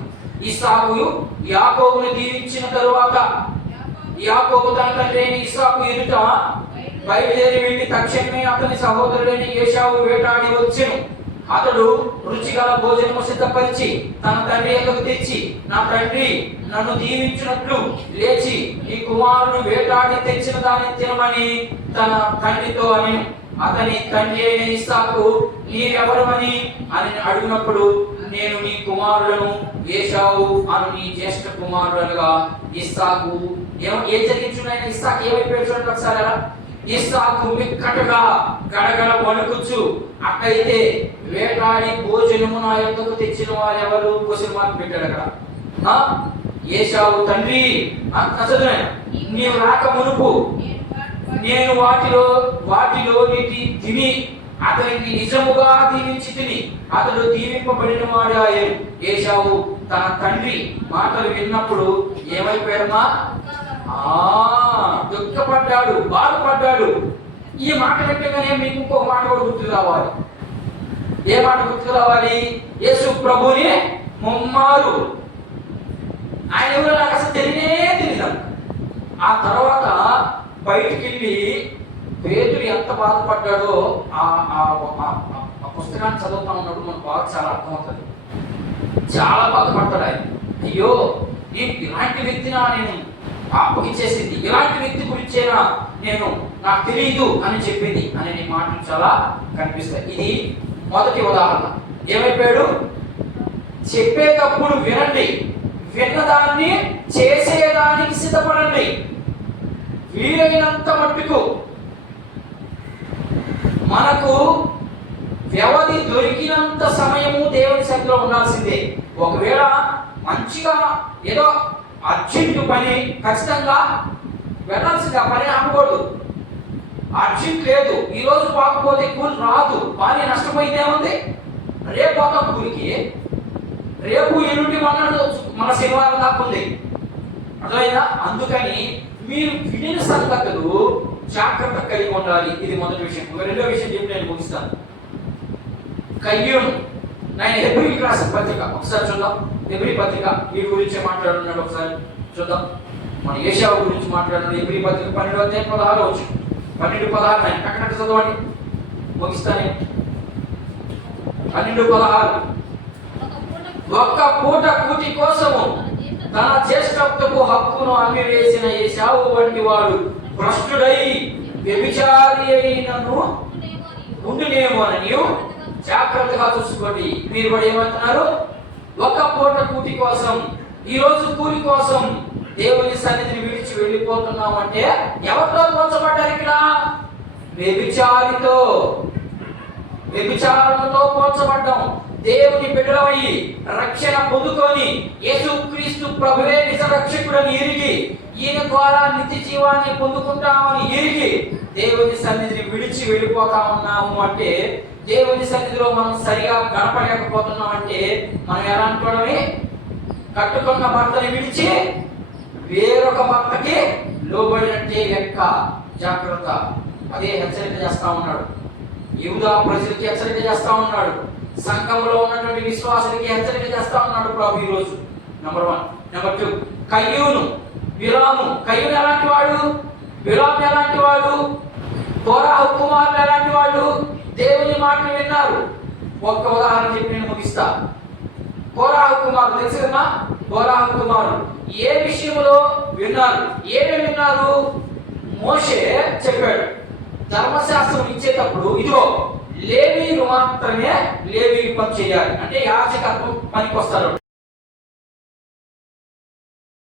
ఇస్సాకు యాకోబుని దీవించిన తరువాత యాకోబు తన తండ్రి ఇస్సాకు ఎదుట బయలుదేరి వెళ్ళి తక్షణమే అతని సహోదరుడైన ఏశావు వేటాడి వచ్చెను. అతడు రుచిగల భోజనము సిద్ధపరిచి తన తండ్రి యొద్దకు తెచ్చి, నా తండ్రి నన్ను దీవించినట్లు లేచి ఈ కుమారుడు వేటాడి తెచ్చిన దాన్ని తినమని తన తండ్రితో అని. అతని తండ్రి అయిన ఇస్సాకు, నీవెవరమని అని అడిగినప్పుడు, నేను నీ కుమారులను ఏశావు అను నీ జ్యేష్ఠ కుమారుడుగా. ఇస్సాకు ఏం జరిగించున్నాయన ఇస్సాకు ఏమైపోయాడు చూడండి ఒకసారి. ఇస్సాకు మిక్కటగా గడగడ వణుకుచు, అక్కడైతే వేటాడి భోజనము నా యొద్దకు తెచ్చిన వారెవరు క్వశ్చన్ మార్క్ పెట్టాడు అక్కడ. ఏశావు తండ్రి చదువు, నీవు రాక మునుపు నేను వాటిలో నీటి తిని అతనికి నిజముగా దీవించి తిని అతడు దీవింపబడిన వాడు అయ్యాడు. ఏశావు తన తండ్రి మాటలు విన్నప్పుడు ఏమైపోయాడమ్మా? దుఃఖపడ్డాడు, బాధపడ్డాడు. ఈ మాట వింటగానే మీకు ఇంకొక మాట కూడా గుర్తుకు రావాలి. ఏ మాట గుర్తుకు రావాలి? యేసు ప్రభుని ముమ్మారు ఆయన ఎవరో నాకు అసలు తెలియదు. ఆ తర్వాత బయటికి వెళ్ళి పేతురు ఎంత బాధపడ్డాడో ఆ పుస్తకాన్ని చదువుతా ఉన్నప్పుడు మనకు బాగా చాలా అర్థమవుతుంది. చాలా బాధపడతాడు ఆయన. అయ్యో, నేను ఇలాంటి వ్యక్తినా నేను అప్పగిచ్చేసింది, ఇలాంటి వ్యక్తి గురించేనా నేను నాకు తెలియదు అని చెప్పింది అనే మాటలు చాలా కనిపిస్తాయి. ఇది మొదటి ఉదాహరణ. ఏమైపోయాడు? చెప్పేటప్పుడు వినండి, విన్నదాన్ని చేసేదానికి సిద్ధపడండి. వీలైనంత మట్టుకు మనకు వ్యవధి దొరికినంత సమయము దేవుని సన్నిధిలో ఉండాల్సిందే. ఒకవేళ మంచిగా ఏదో అర్జెంటు పని ఖచ్చితంగా వెళ్ళాల్సింది, ఆ పని ఆపకూడదు. అర్జెంట్ లేదు, ఈ రోజు పోకపోతే కూలి రాదు, పని నష్టపోయితే ఉంది, రేపు పోతాం కూలికి, రేపు ఎల్లుండి మన శనివారం దాకా ఉంది. అర్థమైందా? అందుకని మీరు విడిన సంగతులు జాగ్రత్త కలిగి ఉండాలి. ఇది మొదటి విషయం. రెండో విషయం చెప్పి నేను ముగిస్తాను. కయ్యూను నేను హెబ్రీకి రాసిన పత్రిక ఒకసారి చూద్దాం. హెబ్రీ పత్రిక వీడి గురించి మాట్లాడుతున్నాడు, ఒకసారి చూద్దాం. మన ఏశావు గురించి మాట్లాడుతున్నాడు. హెబ్రీ పత్రిక 12వ అధ్యాయం 16వ వచనం. 12:16 నేను టక్కన చదవండి, ముగిస్తాను. 12:16 ఒక్క పూట కూటి కోసము తన జ్యేష్ఠత్వపు హక్కును అమ్మివేసిన ఏశావు వంటి వాడు భ్రష్టుడై వ్యభిచారి అయినను ఉండునేమో అని జాగ్రత్తగా చూసుకోండి. మీరు కూడా ఏమంటున్నారు? ఒక పూట కూటి కోసం, ఈ రోజు కూలి కోసం దేవుని సన్నిధిని విడిచి వెళ్ళిపోతున్నాం అంటే ఎవరితో పోల్చబడ్డారు ఇక్కడ? వ్యభిచారంతో పోల్చబడ్డాం. దేవుని బిడ్డలమయ్యి రక్షణ పొందుకొని యేసుక్రీస్తు ప్రభువే నిజ రక్షకుడని ఎరిగి ఈయన ద్వారా నిత్య జీవాన్ని పొందుకుంటామని ఎరిగి దేవుని సన్నిధిని విడిచి వెళ్ళిపోతా ఉన్నాము అంటే, దేవుని సన్నిధిలో మనం సరిగా గడపలేకపోతున్నాం అంటే మనం ఎలా అనుకోవడమే? కట్టుకున్న భర్తని విడిచి వేరొక భర్తకి లోబడినట్టే లెక్క. జాగ్రత్త. అదే హెచ్చరిక చేస్తా ఉన్నాడు. యూదా ప్రజలకి హెచ్చరిక చేస్తా ఉన్నాడు. సంఘంలో ఉన్నటువంటి విశ్వాసులకి హెచ్చరిక చేస్తా ఉన్నాడు ప్రభు ఈరోజు. నెంబర్ 1. నెంబర్ 2, కయ్యూను బిలాము. కయ్యూను ఎలాంటి వాడు? బిలాము ఎలాంటి వాడు? కోరాహు కుమారులు ఎలాంటి వాళ్ళు? దేవుని మాటను విన్నారు. ఒక్క ఉదాహరణ చెప్పి నేను ముగిస్తా. కోరాహు కుమారుడు తెలుసు కదా, కోరాహు కుమారుడు ఏ విషయంలో విన్నారు? ఏమేమి విన్నారు? మోషే చెప్పాడు ధర్మశాస్త్రం ఇచ్చేటప్పుడు, ఇదిగో లేవీయులు మాత్రమే లేవీ పని చేయాలి, అంటే యాజకత్వం పనికి వస్తారు.